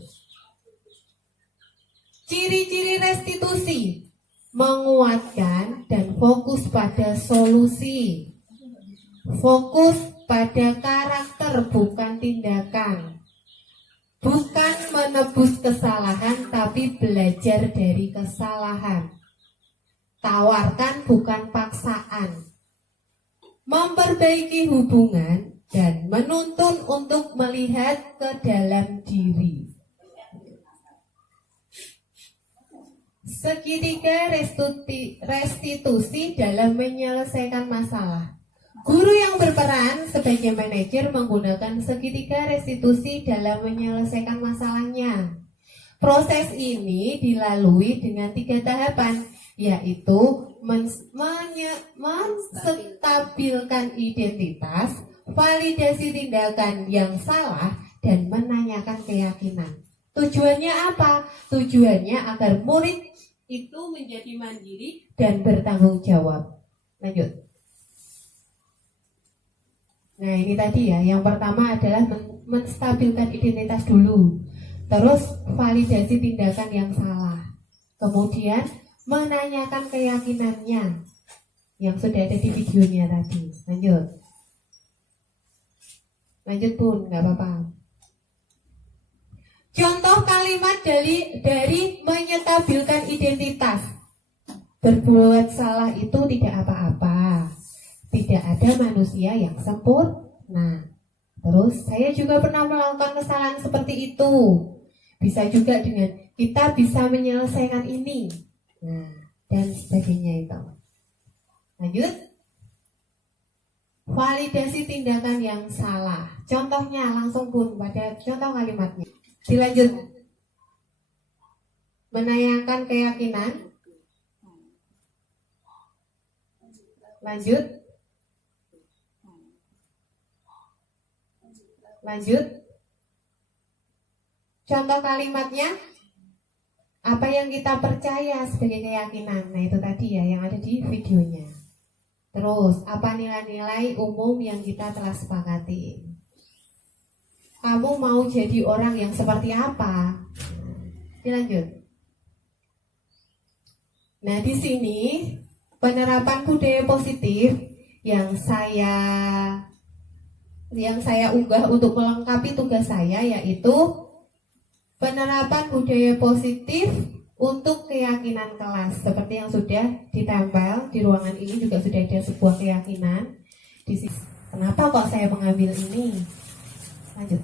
Ciri-ciri restitusi: menguatkan dan fokus pada solusi. Fokus pada karakter bukan tindakan. Bukan menebus kesalahan tapi belajar dari kesalahan. Tawarkan bukan paksaan. Memperbaiki hubungan dan menuntun untuk melihat ke dalam diri. Segitiga restitusi dalam menyelesaikan masalah. Guru yang berperan sebagai manajer menggunakan segitiga restitusi dalam menyelesaikan masalahnya. Proses ini dilalui dengan 3 tahapan, yaitu menstabilkan identitas, validasi tindakan yang salah, dan menanyakan keyakinan. Tujuannya apa? Tujuannya agar murid itu menjadi mandiri dan bertanggung jawab. Lanjut. Nah ini tadi ya, yang pertama adalah menstabilkan identitas dulu. Terus validasi tindakan yang salah. Kemudian menanyakan keyakinannya yang sudah ada di videonya tadi. Lanjut. Lanjut Pun, nggak apa-apa. Contoh kalimat dari menyetabilkan identitas. Berbuat salah itu tidak apa-apa. Tidak ada manusia yang sempurna. Terus saya juga pernah melakukan kesalahan seperti itu. Bisa juga dengan kita bisa menyelesaikan ini. Nah, dan sebagainya itu. Lanjut. Validasi tindakan yang salah. Contohnya langsung Pun pada contoh kalimatnya. Dilanjut. menayangkan keyakinan. Lanjut. Lanjut. Contoh kalimatnya, apa yang kita percaya sebagai keyakinan. Nah itu tadi ya yang ada di videonya. Terus, apa nilai-nilai umum yang kita telah sepakati. Kamu mau jadi orang yang seperti apa? Dilanjut. Nah di sini penerapan budaya positif yang saya unggah untuk melengkapi tugas saya, yaitu penerapan budaya positif untuk keyakinan kelas. Seperti yang sudah ditempel di ruangan ini juga sudah ada sebuah keyakinan. Kenapa kok saya mengambil ini? Lanjut.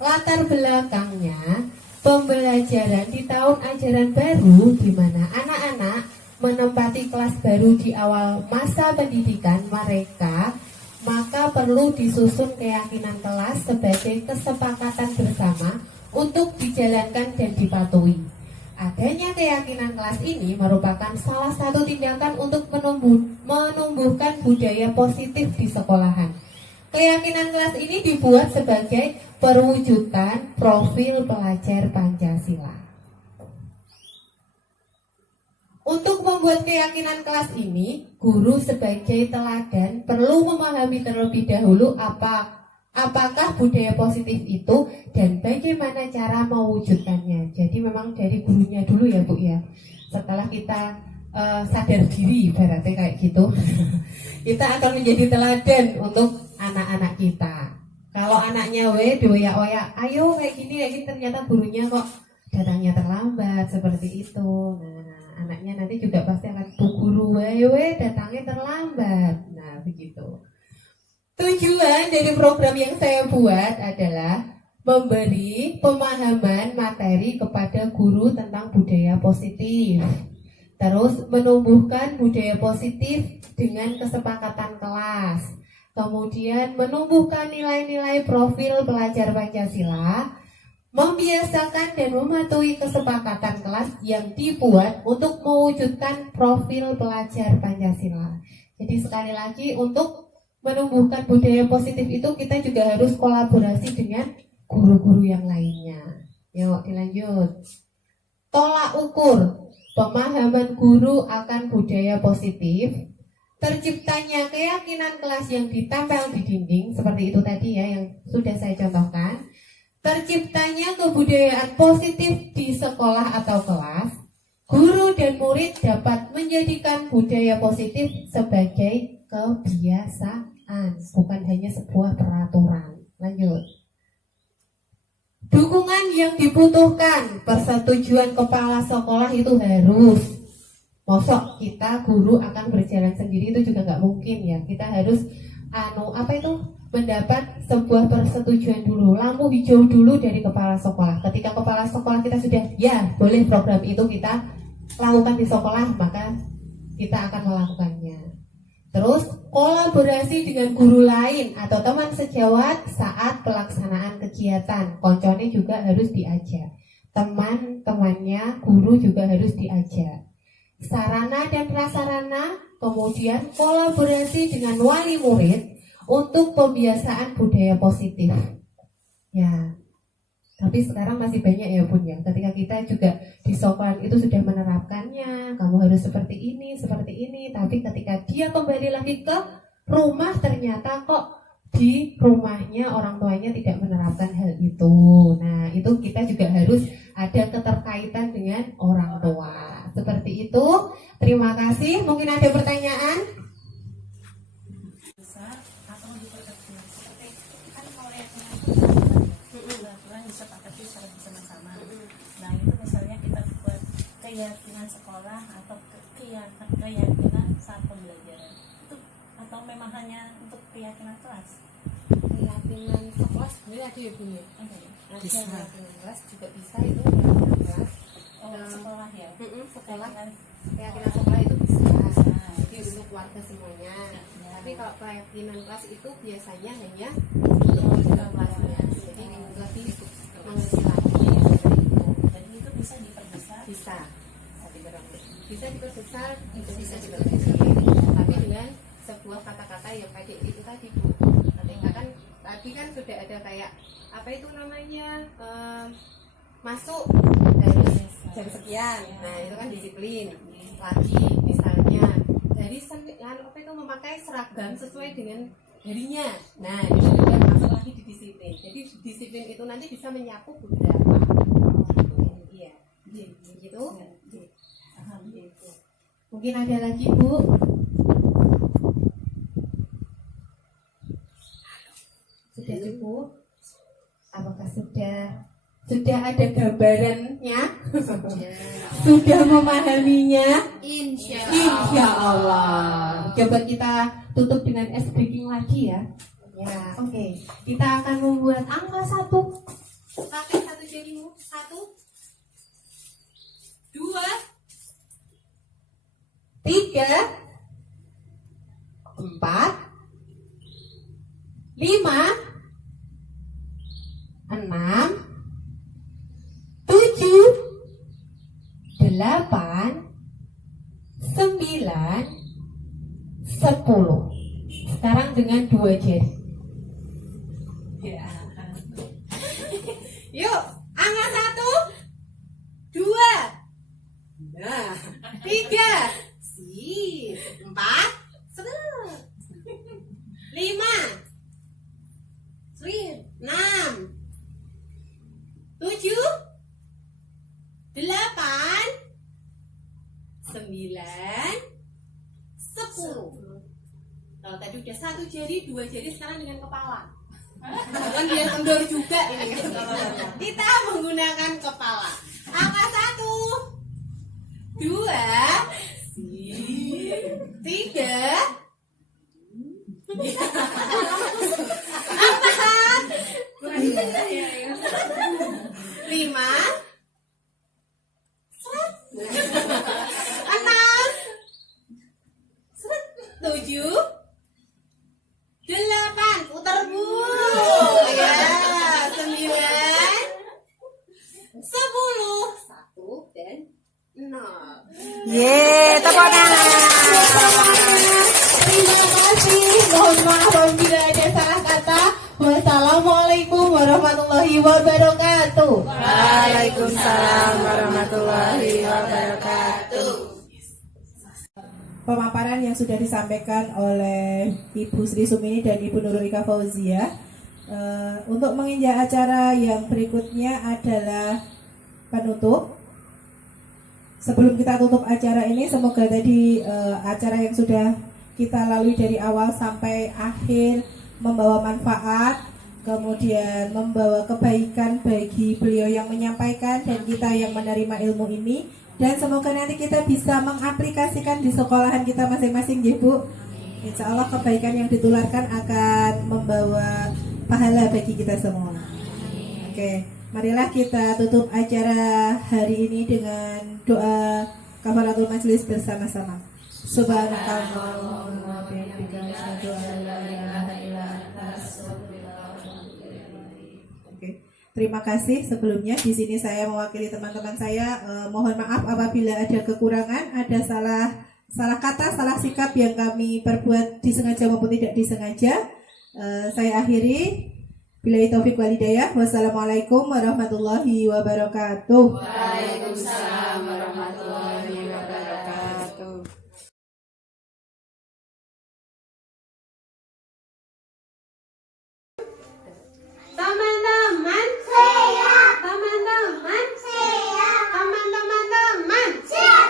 Latar belakangnya pembelajaran di tahun ajaran baru, di mana anak-anak menempati kelas baru di awal masa pendidikan mereka, maka perlu disusun keyakinan kelas sebagai kesepakatan bersama untuk dijalankan dan dipatuhi. Adanya keyakinan kelas ini merupakan salah satu tindakan untuk menumbuhkan budaya positif di sekolahan. Keyakinan kelas ini dibuat sebagai perwujudan profil pelajar Pancasila. Untuk membuat keyakinan kelas ini, guru sebagai teladan perlu memahami terlebih dahulu apakah budaya positif itu dan bagaimana cara mewujudkannya. Jadi memang dari gurunya dulu ya Bu ya. Setelah kita sadar diri ibaratnya kayak gitu, kita akan menjadi teladan untuk anak-anak kita. Kalau anaknya doya-oya, ayo kayak gini, ternyata gurunya kok datangnya terlambat seperti itu. Nah, anaknya nanti juga pasti akan bu guru datangnya terlambat. Nah, begitu. Tujuan dari program yang saya buat adalah memberi pemahaman materi kepada guru tentang budaya positif. Terus menumbuhkan budaya positif dengan kesepakatan kelas. Kemudian menumbuhkan nilai-nilai profil pelajar Pancasila, membiasakan dan mematuhi kesepakatan kelas yang dibuat untuk mewujudkan profil pelajar Pancasila. Jadi sekali lagi untuk menumbuhkan budaya positif itu kita juga harus kolaborasi dengan guru-guru yang lainnya. Yuk dilanjut. Tolak ukur pemahaman guru akan budaya positif. Terciptanya keyakinan kelas yang ditempel di dinding, seperti itu tadi ya yang sudah saya contohkan. Terciptanya kebudayaan positif di sekolah atau kelas. Guru dan murid dapat menjadikan budaya positif sebagai kebiasaan, bukan hanya sebuah peraturan. Lanjut. Dukungan yang dibutuhkan, persetujuan kepala sekolah itu harus. Mosok kita guru akan berjalan sendiri itu juga nggak mungkin ya. Kita harus mendapat sebuah persetujuan dulu, lampu hijau dulu dari kepala sekolah. Ketika kepala sekolah kita sudah ya boleh program itu kita lakukan di sekolah, maka kita akan melakukannya. Terus kolaborasi dengan guru lain atau teman sejawat saat pelaksanaan kegiatan. Koncone juga harus diajak. Teman-temannya guru juga harus diajak. Sarana dan prasarana, kemudian kolaborasi dengan wali murid untuk pembiasaan budaya positif. Ya, tapi sekarang masih banyak ya Bun ya. Ketika kita juga di sekolah itu sudah menerapkannya, kamu harus seperti ini, tapi ketika dia kembali lagi ke rumah ternyata kok di rumahnya orang tuanya tidak menerapkan hal itu. Nah, itu kita juga harus ada keterkaitan dengan orang tua. Seperti itu. Terima kasih. Mungkin ada pertanyaan? Besar atau diperkecil. Seperti kan kalau yang kebetulan disepakati secara bersama-sama. Nah itu misalnya kita buat keyakinan sekolah atau keyakinan saat pembelajaran itu, atau memang hanya untuk keyakinan kelas? Keyakinan sekolah sebenarnya ada ya Bun ya. Bisa. Keyakinan kelas juga bisa itu keyakinan kelas. Sekolah ya. Sekolah keyakinan sekolah itu bisa. Jadi untuk warga semuanya. Ya. Tapi kalau keyakinan kelas itu biasanya hanya untuk kelasnya. jadi lebih mengerti lagi. Jadi itu bisa diperbesar. Bisa diperbesar, itu bisa diperbesar, tapi dengan sebuah kata-kata yang pendek itu tadi Bu. Ketika kan tadi kan sudah ada kayak apa itu namanya masuk harus jam sekian, nah itu kan disiplin. Lagi misalnya dari apa itu memakai seragam sesuai dengan harinya, nah itu juga masuk lagi di disiplin. Jadi disiplin itu nanti bisa menyapu beberapa. Iya, gitu. Mungkin ada lagi Bu. Sudah cukup? Apakah sudah ada gambarannya? Sudah memahaminya? Insya Allah. Coba kita tutup dengan es breaking lagi ya. Ya, oke. Kita akan membuat angka 1. Pakai satu jarimu. 1, 2, 3, 4, 5, 6, 7, 8, 9, 10. Sekarang dengan 2 jari. Ya. Yuk, angka 1, 2, nah, 3, 4, 5, 6, 7, 8, 9, 10. Kalau tadi udah 1 jari, 2 jari, sekarang dengan kepala. Kan biar kendor juga ini. Kita menggunakan kepala. Angka 1, 2, 3, 4, 5, 7, 8, putar Bu. Ya, 9, 10, 1 dan 0. Ye, tepuk tangan. Terima kasih. Mohon maaf apabila ada salah kata. Wassalamualaikum warahmatullahi wabarakatuh. Waalaikumsalam warahmatullahi wabarakatuh. Pemaparan yang sudah disampaikan oleh Ibu Sri Sumini dan Ibu Nurul Ika Fauzia. Untuk menginjak acara yang berikutnya adalah penutup. Sebelum kita tutup acara ini, semoga tadi acara yang sudah kita lalui dari awal sampai akhir membawa manfaat, kemudian membawa kebaikan bagi beliau yang menyampaikan dan kita yang menerima ilmu ini. Dan semoga nanti kita bisa mengaplikasikan di sekolahan kita masing-masing ya Bu. Insya Allah kebaikan yang ditularkan akan membawa pahala bagi kita semua. Oke, marilah kita tutup acara hari ini dengan doa kafaratul majelis bersama-sama. Subhanakallahumma wa bihamdika asyhadu an la ilaha illa anta astaghfiruka wa atubu ilaik. Oke. Terima kasih sebelumnya. Di sini saya mewakili teman-teman saya. Mohon maaf apabila ada kekurangan, ada salah kata, salah sikap yang kami perbuat disengaja maupun tidak disengaja. Saya akhiri. Billahi taufik wal hidayah. Wassalamualaikum warahmatullahi wabarakatuh. Waalaikumsalam warahmatullahi wabarakatuh. Teman-teman siap. Teman-teman siap. Teman-teman siap.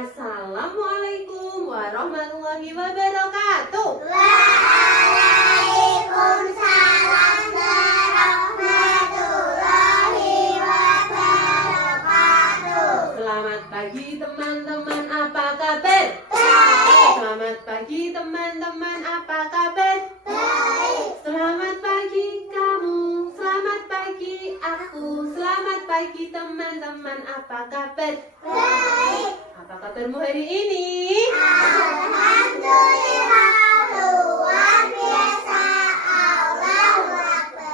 Assalamualaikum warahmatullahi wabarakatuh. Waalaikumsalam warahmatullahi wabarakatuh. Selamat pagi teman-teman, apa kabar? Baik. Selamat pagi teman-teman, apa kabar? Baik. Selamat pagi kamu, selamat pagi aku, selamat pagi teman-teman, apa kabar? Baik. Apa kabarmu hari ini? Alhamdulillah luar biasa. Allahu Akbar.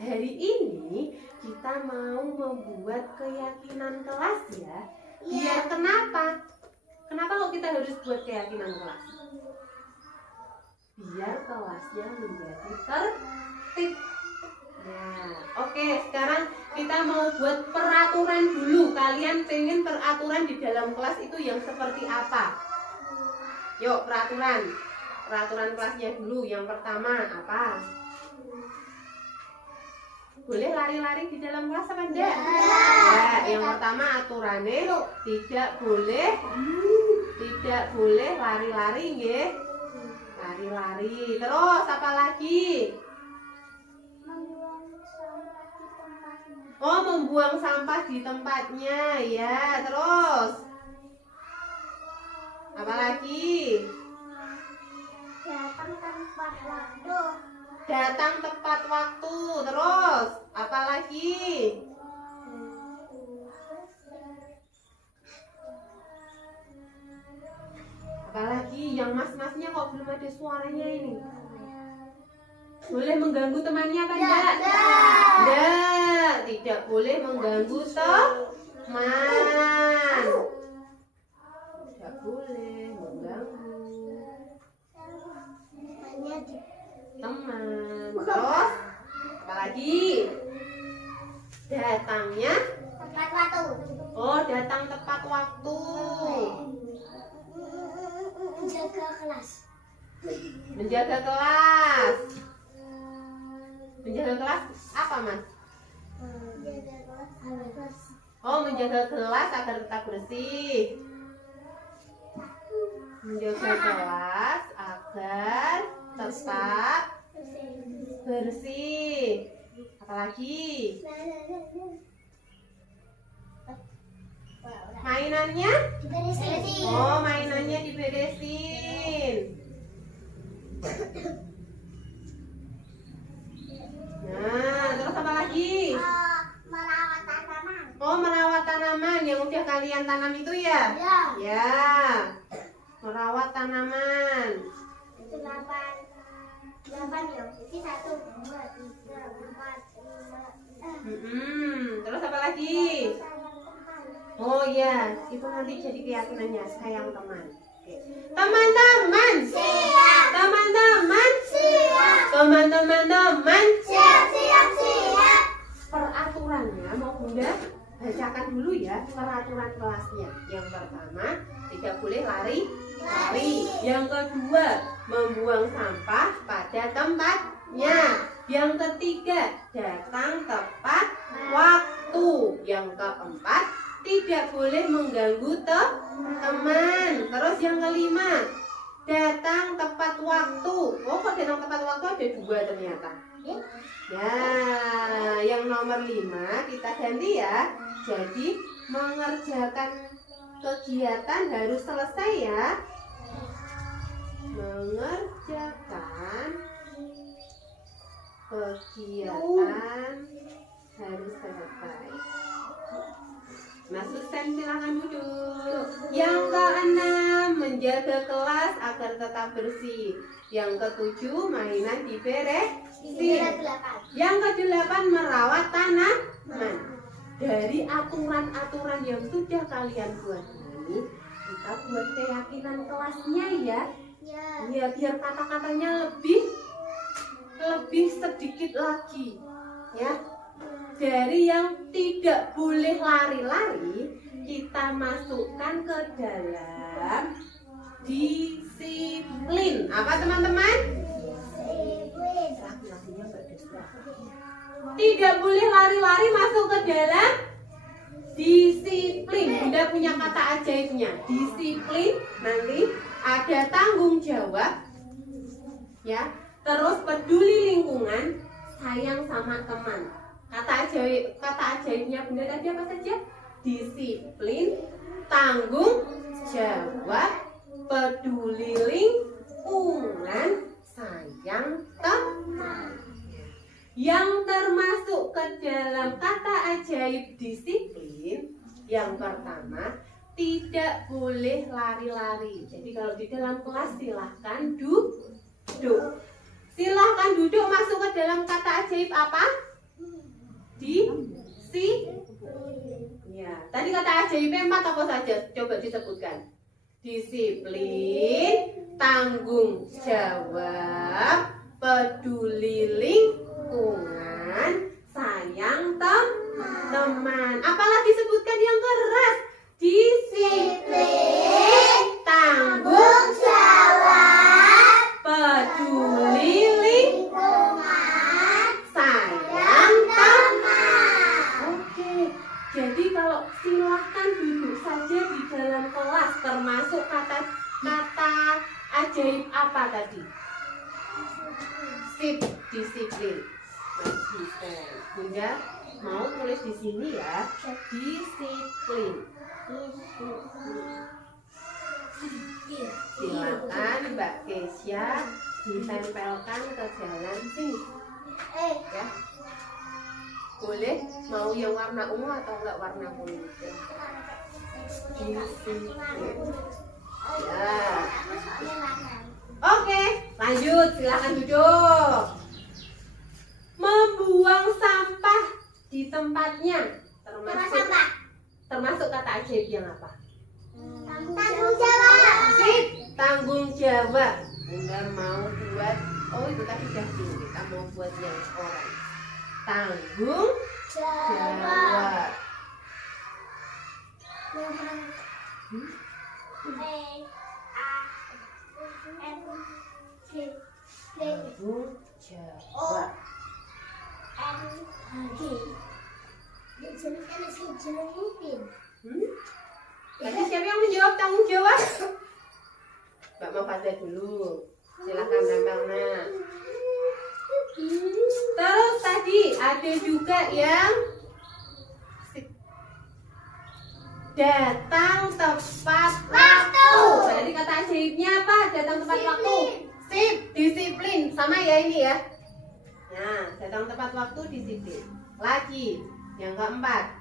hari ini kita mau membuat keyakinan kelas ya. Biar kenapa? Kenapa kok kita harus buat keyakinan kelas? Biar kelasnya menjadi tertib. Nah, oke, sekarang kita mau buat peraturan dulu. Kalian pengen peraturan di dalam kelas itu yang seperti apa? Yuk, peraturan. Peraturan kelasnya dulu. Yang pertama apa? Boleh lari-lari di dalam kelas apa enggak? Ya, yang pertama aturannya tidak boleh lari-lari nggih. Lari-lari. Terus apa lagi? Oh, membuang sampah di tempatnya. Ya, terus apa lagi? Datang tepat waktu. Terus apa lagi? Apalagi yang mas-masnya kok belum ada suaranya ini? Boleh mengganggu temannya apa enggak? Enggak, tidak boleh mengganggu teman. Tidak boleh mengganggu teman. Terus apalagi? Datangnya tepat waktu. Oh, datang tepat waktu. Menjaga kelas. Menjaga kelas. Menjaga kelas apa, Mas? Menjaga kelas agar bersih. Oh, menjaga kelas agar tetap bersih. Menjaga kelas agar tetap bersih. Apalagi? Mainannya? Diberesin. Oh, mainannya diberesin. Nah, terus apa lagi? Merawat tanaman. Oh, merawat tanaman yang udah kalian tanam itu ya? Ya. Ya. Merawat tanaman. 8 ya. Jadi 1, 2, 3, 4, 5. Terus apa lagi? Oh ya, itu nanti jadi keyakinannya sayang teman. Oke. Teman-teman. Siap. Teman-teman. Siap. Teman-teman. Siap, siap, siap. Peraturannya mau Bunda bacakan dulu ya peraturan kelasnya. Yang pertama, tidak boleh lari. Yang kedua, membuang sampah pada tempatnya. Yang ketiga, datang tepat waktu. Yang keempat, tidak boleh mengganggu teman. Terus yang kelima, datang tepat waktu. Oh, kok datang tepat waktu ada 2 ternyata. Ya, yang nomor 5 kita ganti ya. Jadi mengerjakan kegiatan harus selesai ya. Mengerjakan kegiatan harus selesai. Mas Susan silakan duduk. Yang keenam, menjaga kelas agar tetap bersih. Yang ketujuh, mainan diberesin. Yang kedelapan, merawat tanaman. Dari aturan-aturan yang sudah kalian buat ini, kita buat keyakinan kelasnya ya. Ya, biar kata-katanya lebih sedikit lagi. Ya. Dari yang tidak boleh lari-lari, kita masukkan ke dalam disiplin. Apa teman-teman? Tidak boleh lari-lari masuk ke dalam disiplin. Bunda punya kata ajaibnya. Disiplin, nanti ada tanggung jawab, ya. Terus peduli lingkungan, sayang sama teman. Kata ajaibnya Bunda tadi apa saja? Disiplin, tanggung jawab, peduli lingkungan, sayang teman. Yang termasuk ke dalam kata ajaib disiplin, yang pertama, tidak boleh lari-lari. Jadi kalau di dalam kelas silahkan duduk. Silahkan duduk. Masuk ke dalam kata ajaib apa? ajaibnya 4 apa saja? Coba disebutkan. Disiplin, tanggung jawab, peduli lingkungan, sayang teman. Apalagi sebutkan yang keras. Disiplin, tanggung jawab, peduli lingkungan, sayang teman. Oke, jadi kalau silahkan duduk saja di dalam kelas, termasuk kata ajaib apa tadi? Sip, disiplin. Bunda mau tulis di sini ya, disiplin. Silakan Mbak Kesia ditempelkan ke jalan sini. Ya. Boleh mau yang warna ungu atau enggak warna kuning? Disiplin. Ya. Oke, lanjut, silakan duduk. Membuang sampah di tempatnya termasuk kata ajaib yang apa? Tanggung jawab. Sip, tanggung jawab. Bunda mau buat, oh itu tadi udah dulu, kita mau buat yang orang. Tanggung jawab. Tanggung jawab. Tadi siapa yang menjawab tanggung jawab? Mbak Mafazah dulu. Silakan nempelnya. Terus tadi ada juga yang datang tepat waktu. Jadi kata ajaibnya apa? Datang tepat waktu. Sip, disiplin. Sama ya ini ya. Nah, datang tepat waktu, disiplin. Lagi, yang keempat,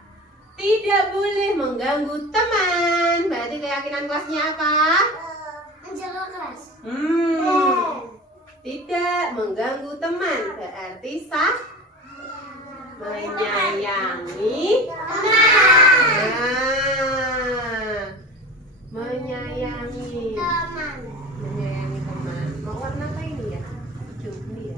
tidak boleh mengganggu teman. Berarti keyakinan kelasnya apa? Menjaga kelas. Tidak mengganggu teman. Berarti sah menyayangi teman. Nah, menyayangi teman. Mau warna apa ini ya? Hijau dulu ya.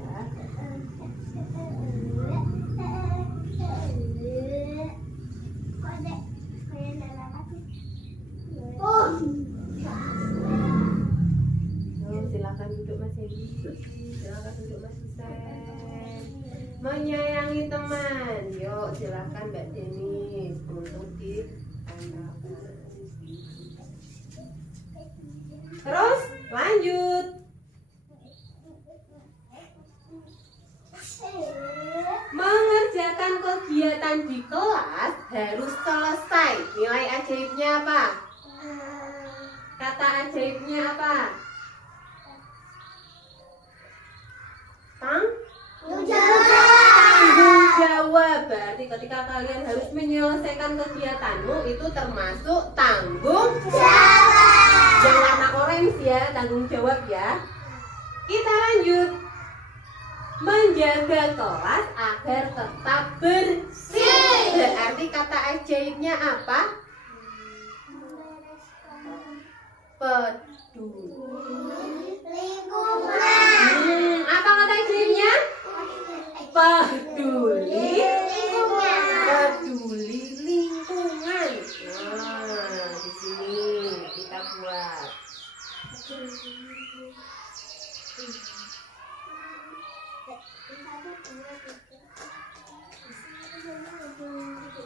Silakan duduk Mas Hedi. Silakan duduk Mas Husen. Menyayangi teman. Yuk silakan Mbak Denis untuk ditambahkan. Terus lanjut. Mengerjakan kegiatan di kelas harus selesai. Nilai ajaibnya apa? Kata ajaibnya apa? Tanggung jawab. Berarti ketika kalian harus menyelesaikan kegiatanmu itu termasuk tanggung jawab. Yang warna orange ya, tanggung jawab ya. Kita lanjut. Menjaga kelas agar tetap bersih. Berarti kata ajaibnya apa? Peduli lingkungan. Apa kata ajaibnya? Peduli lingkungan. Nah, di sini kita buat.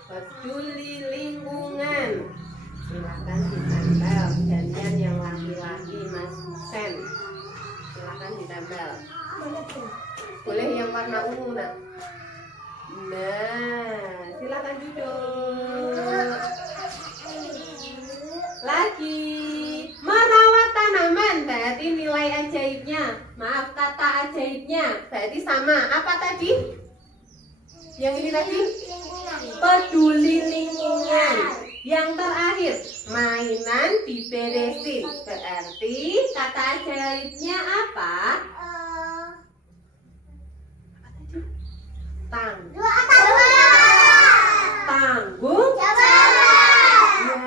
Peduli lingkungan. Silakan ditempel. Jadian yang laki-laki Mas Sen. Silakan ditempel. Boleh yang warna ungu nak. Nah, silakan duduk. Lagi merawat tanaman. Berarti nilai ajaibnya, maaf kata ajaibnya. Berarti sama. Apa tadi? Yang ini tadi? Peduli lingkungan. Yang terakhir, mainan diberesin. Berarti kata ajaibnya apa? Tanggung jawab. Ya,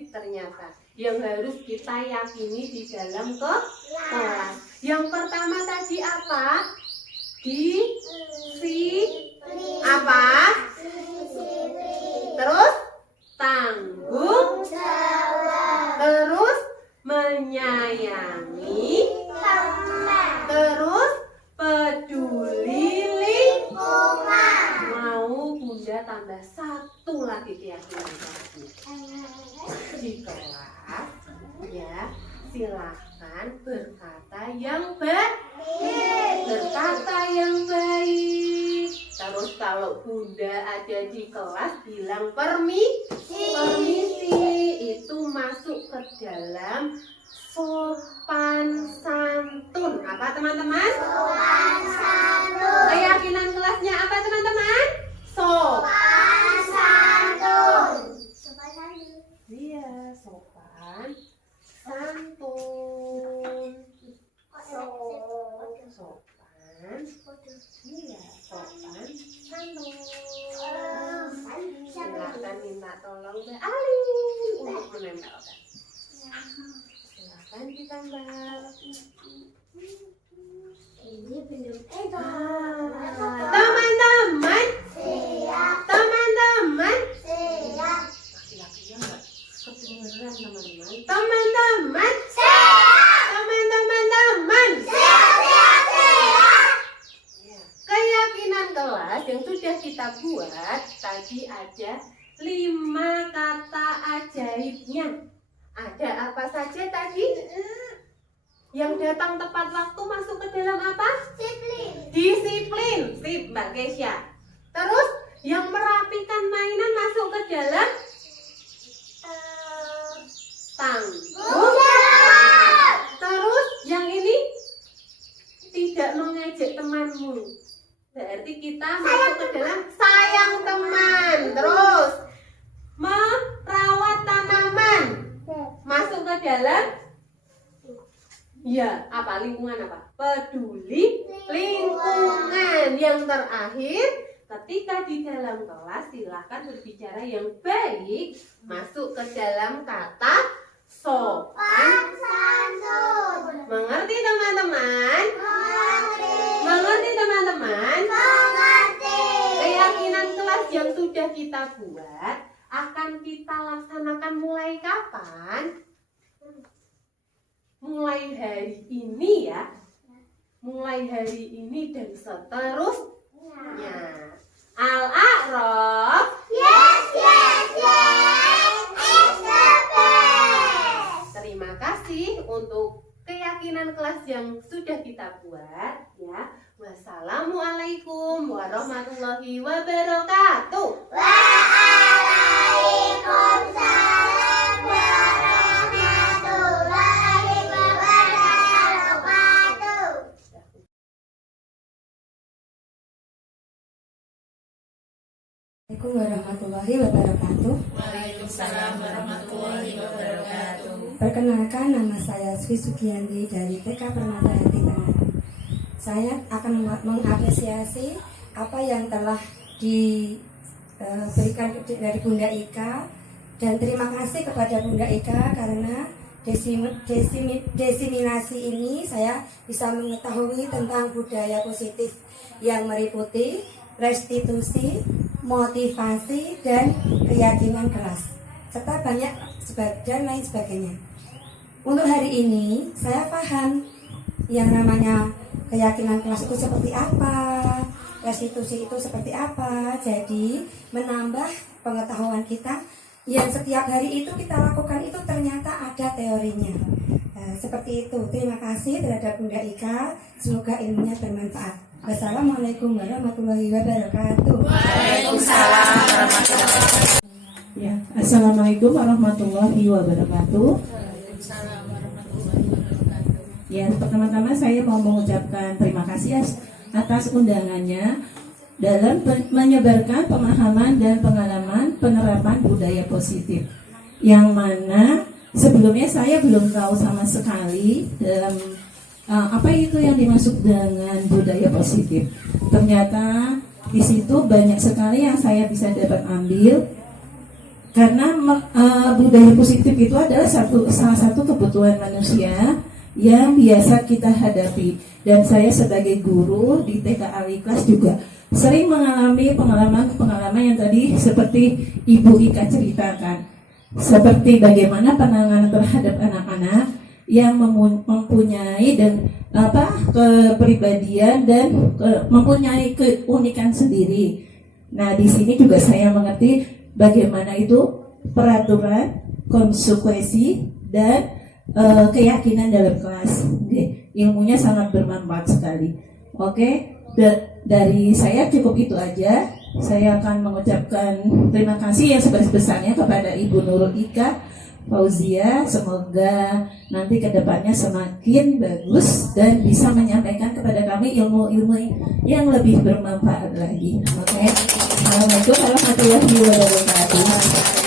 wajib ternyata yang harus kita yakini di dalam kelas. Yang pertama tadi apa? Apa? Terus tanggung jawab. Terus menyayangi. Terus peduli lingkungan. Mau Bunda tambah satu lagi keyakinan kamu. Di kelas ya silahkan berkata yang baik. Berkata yang baik. Terus kalau Bunda ada di kelas bilang permisi. Itu masuk ke dalam sopan santun. Apa teman-teman? Sopan santun. Keyakinan kelasnya apa teman-teman? Sopan santun. Sopan santun. Iya, sopan santun. Sopan. Iya, sopan santun. Silakan minta tolong Mbak Ali untuk menempelkan. Silakan ditambah. Ini belum teman-teman. Teman-teman. Laki-lakinya enggak kedengeran teman-teman. Teman-teman. Teman-teman. Keyakinan kelas yang sudah kita buat tadi ada 5 kata ajaibnya. Ada apa saja tadi? Yang datang tepat waktu masuk ke dalam apa? Disiplin. Sip, Mbak Kesya. Terus yang merapikan mainan masuk ke dalam tanggung jawab. Terus yang ini tidak mengejek temanmu. Berarti kita masuk ke dalam sayang teman. Terus merawat tanaman masuk ke dalam ya apa lingkungan apa? Peduli lingkungan. Yang terakhir ketika di dalam kelas silahkan berbicara yang baik masuk ke dalam kata sopan santun. Mengerti teman-teman? Mengerti teman-teman? Keyakinan kelas yang sudah kita buat akan kita laksanakan mulai kapan? Mulai hari ini ya. Mulai hari ini dan seterusnya. Al-A'raf. Yes. Terima kasih untuk keyakinan kelas yang sudah kita buat ya. Wassalamualaikum warahmatullahi wabarakatuh. Waalaikumsalam warahmatullahi wabarakatuh. Assalamualaikum warahmatullahi wabarakatuh. Waalaikumsalam warahmatullahi wabarakatuh. Perkenalkan, nama saya Sri Sugianti dari TK Permata Hati Tengah. Saya akan mengapresiasi apa yang telah diberikan dari Bunda Ika, dan terima kasih kepada Bunda Ika karena diseminasi ini saya bisa mengetahui tentang budaya positif yang meliputi restitusi, motivasi, dan keyakinan kelas, serta banyak dan lain sebagainya. Untuk hari ini saya paham yang namanya keyakinan kelas itu seperti apa, restitusi itu seperti apa. Jadi menambah pengetahuan kita yang setiap hari itu kita lakukan itu ternyata ada teorinya. Seperti itu. Terima kasih terhadap Bunda Ika. Semoga ilmunya bermanfaat. Wassalamualaikum warahmatullahi wabarakatuh. Waalaikumsalam warahmatullahi wabarakatuh. Ya, Assalamualaikum warahmatullahi wabarakatuh. Ya, pertama-tama saya mau mengucapkan terima kasih atas undangannya dalam menyebarkan pemahaman dan pengalaman penerapan budaya positif, yang mana sebelumnya saya belum tahu sama sekali dalam apa itu yang dimaksud dengan budaya positif. Ternyata di situ banyak sekali yang saya bisa dapat ambil, karena budaya positif itu adalah salah satu kebutuhan manusia yang biasa kita hadapi. Dan saya sebagai guru di TK Al-Ikhlas juga sering mengalami pengalaman yang tadi seperti Ibu Ika ceritakan, seperti bagaimana penanganan terhadap anak-anak yang mempunyai dan kepribadian dan mempunyai keunikan sendiri. Nah, di sini juga saya mengerti bagaimana itu peraturan, konsekuensi, dan keyakinan dalam kelas. Oke, ilmunya sangat bermanfaat sekali. Oke, dari saya cukup itu aja. Saya akan mengucapkan terima kasih yang sebesar-besarnya kepada Ibu Nurul Ika Fauzia. Semoga nanti kedepannya semakin bagus dan bisa menyampaikan kepada kami ilmu-ilmu yang lebih bermanfaat lagi. Oke, Assalamualaikum warahmatullahi wabarakatuh.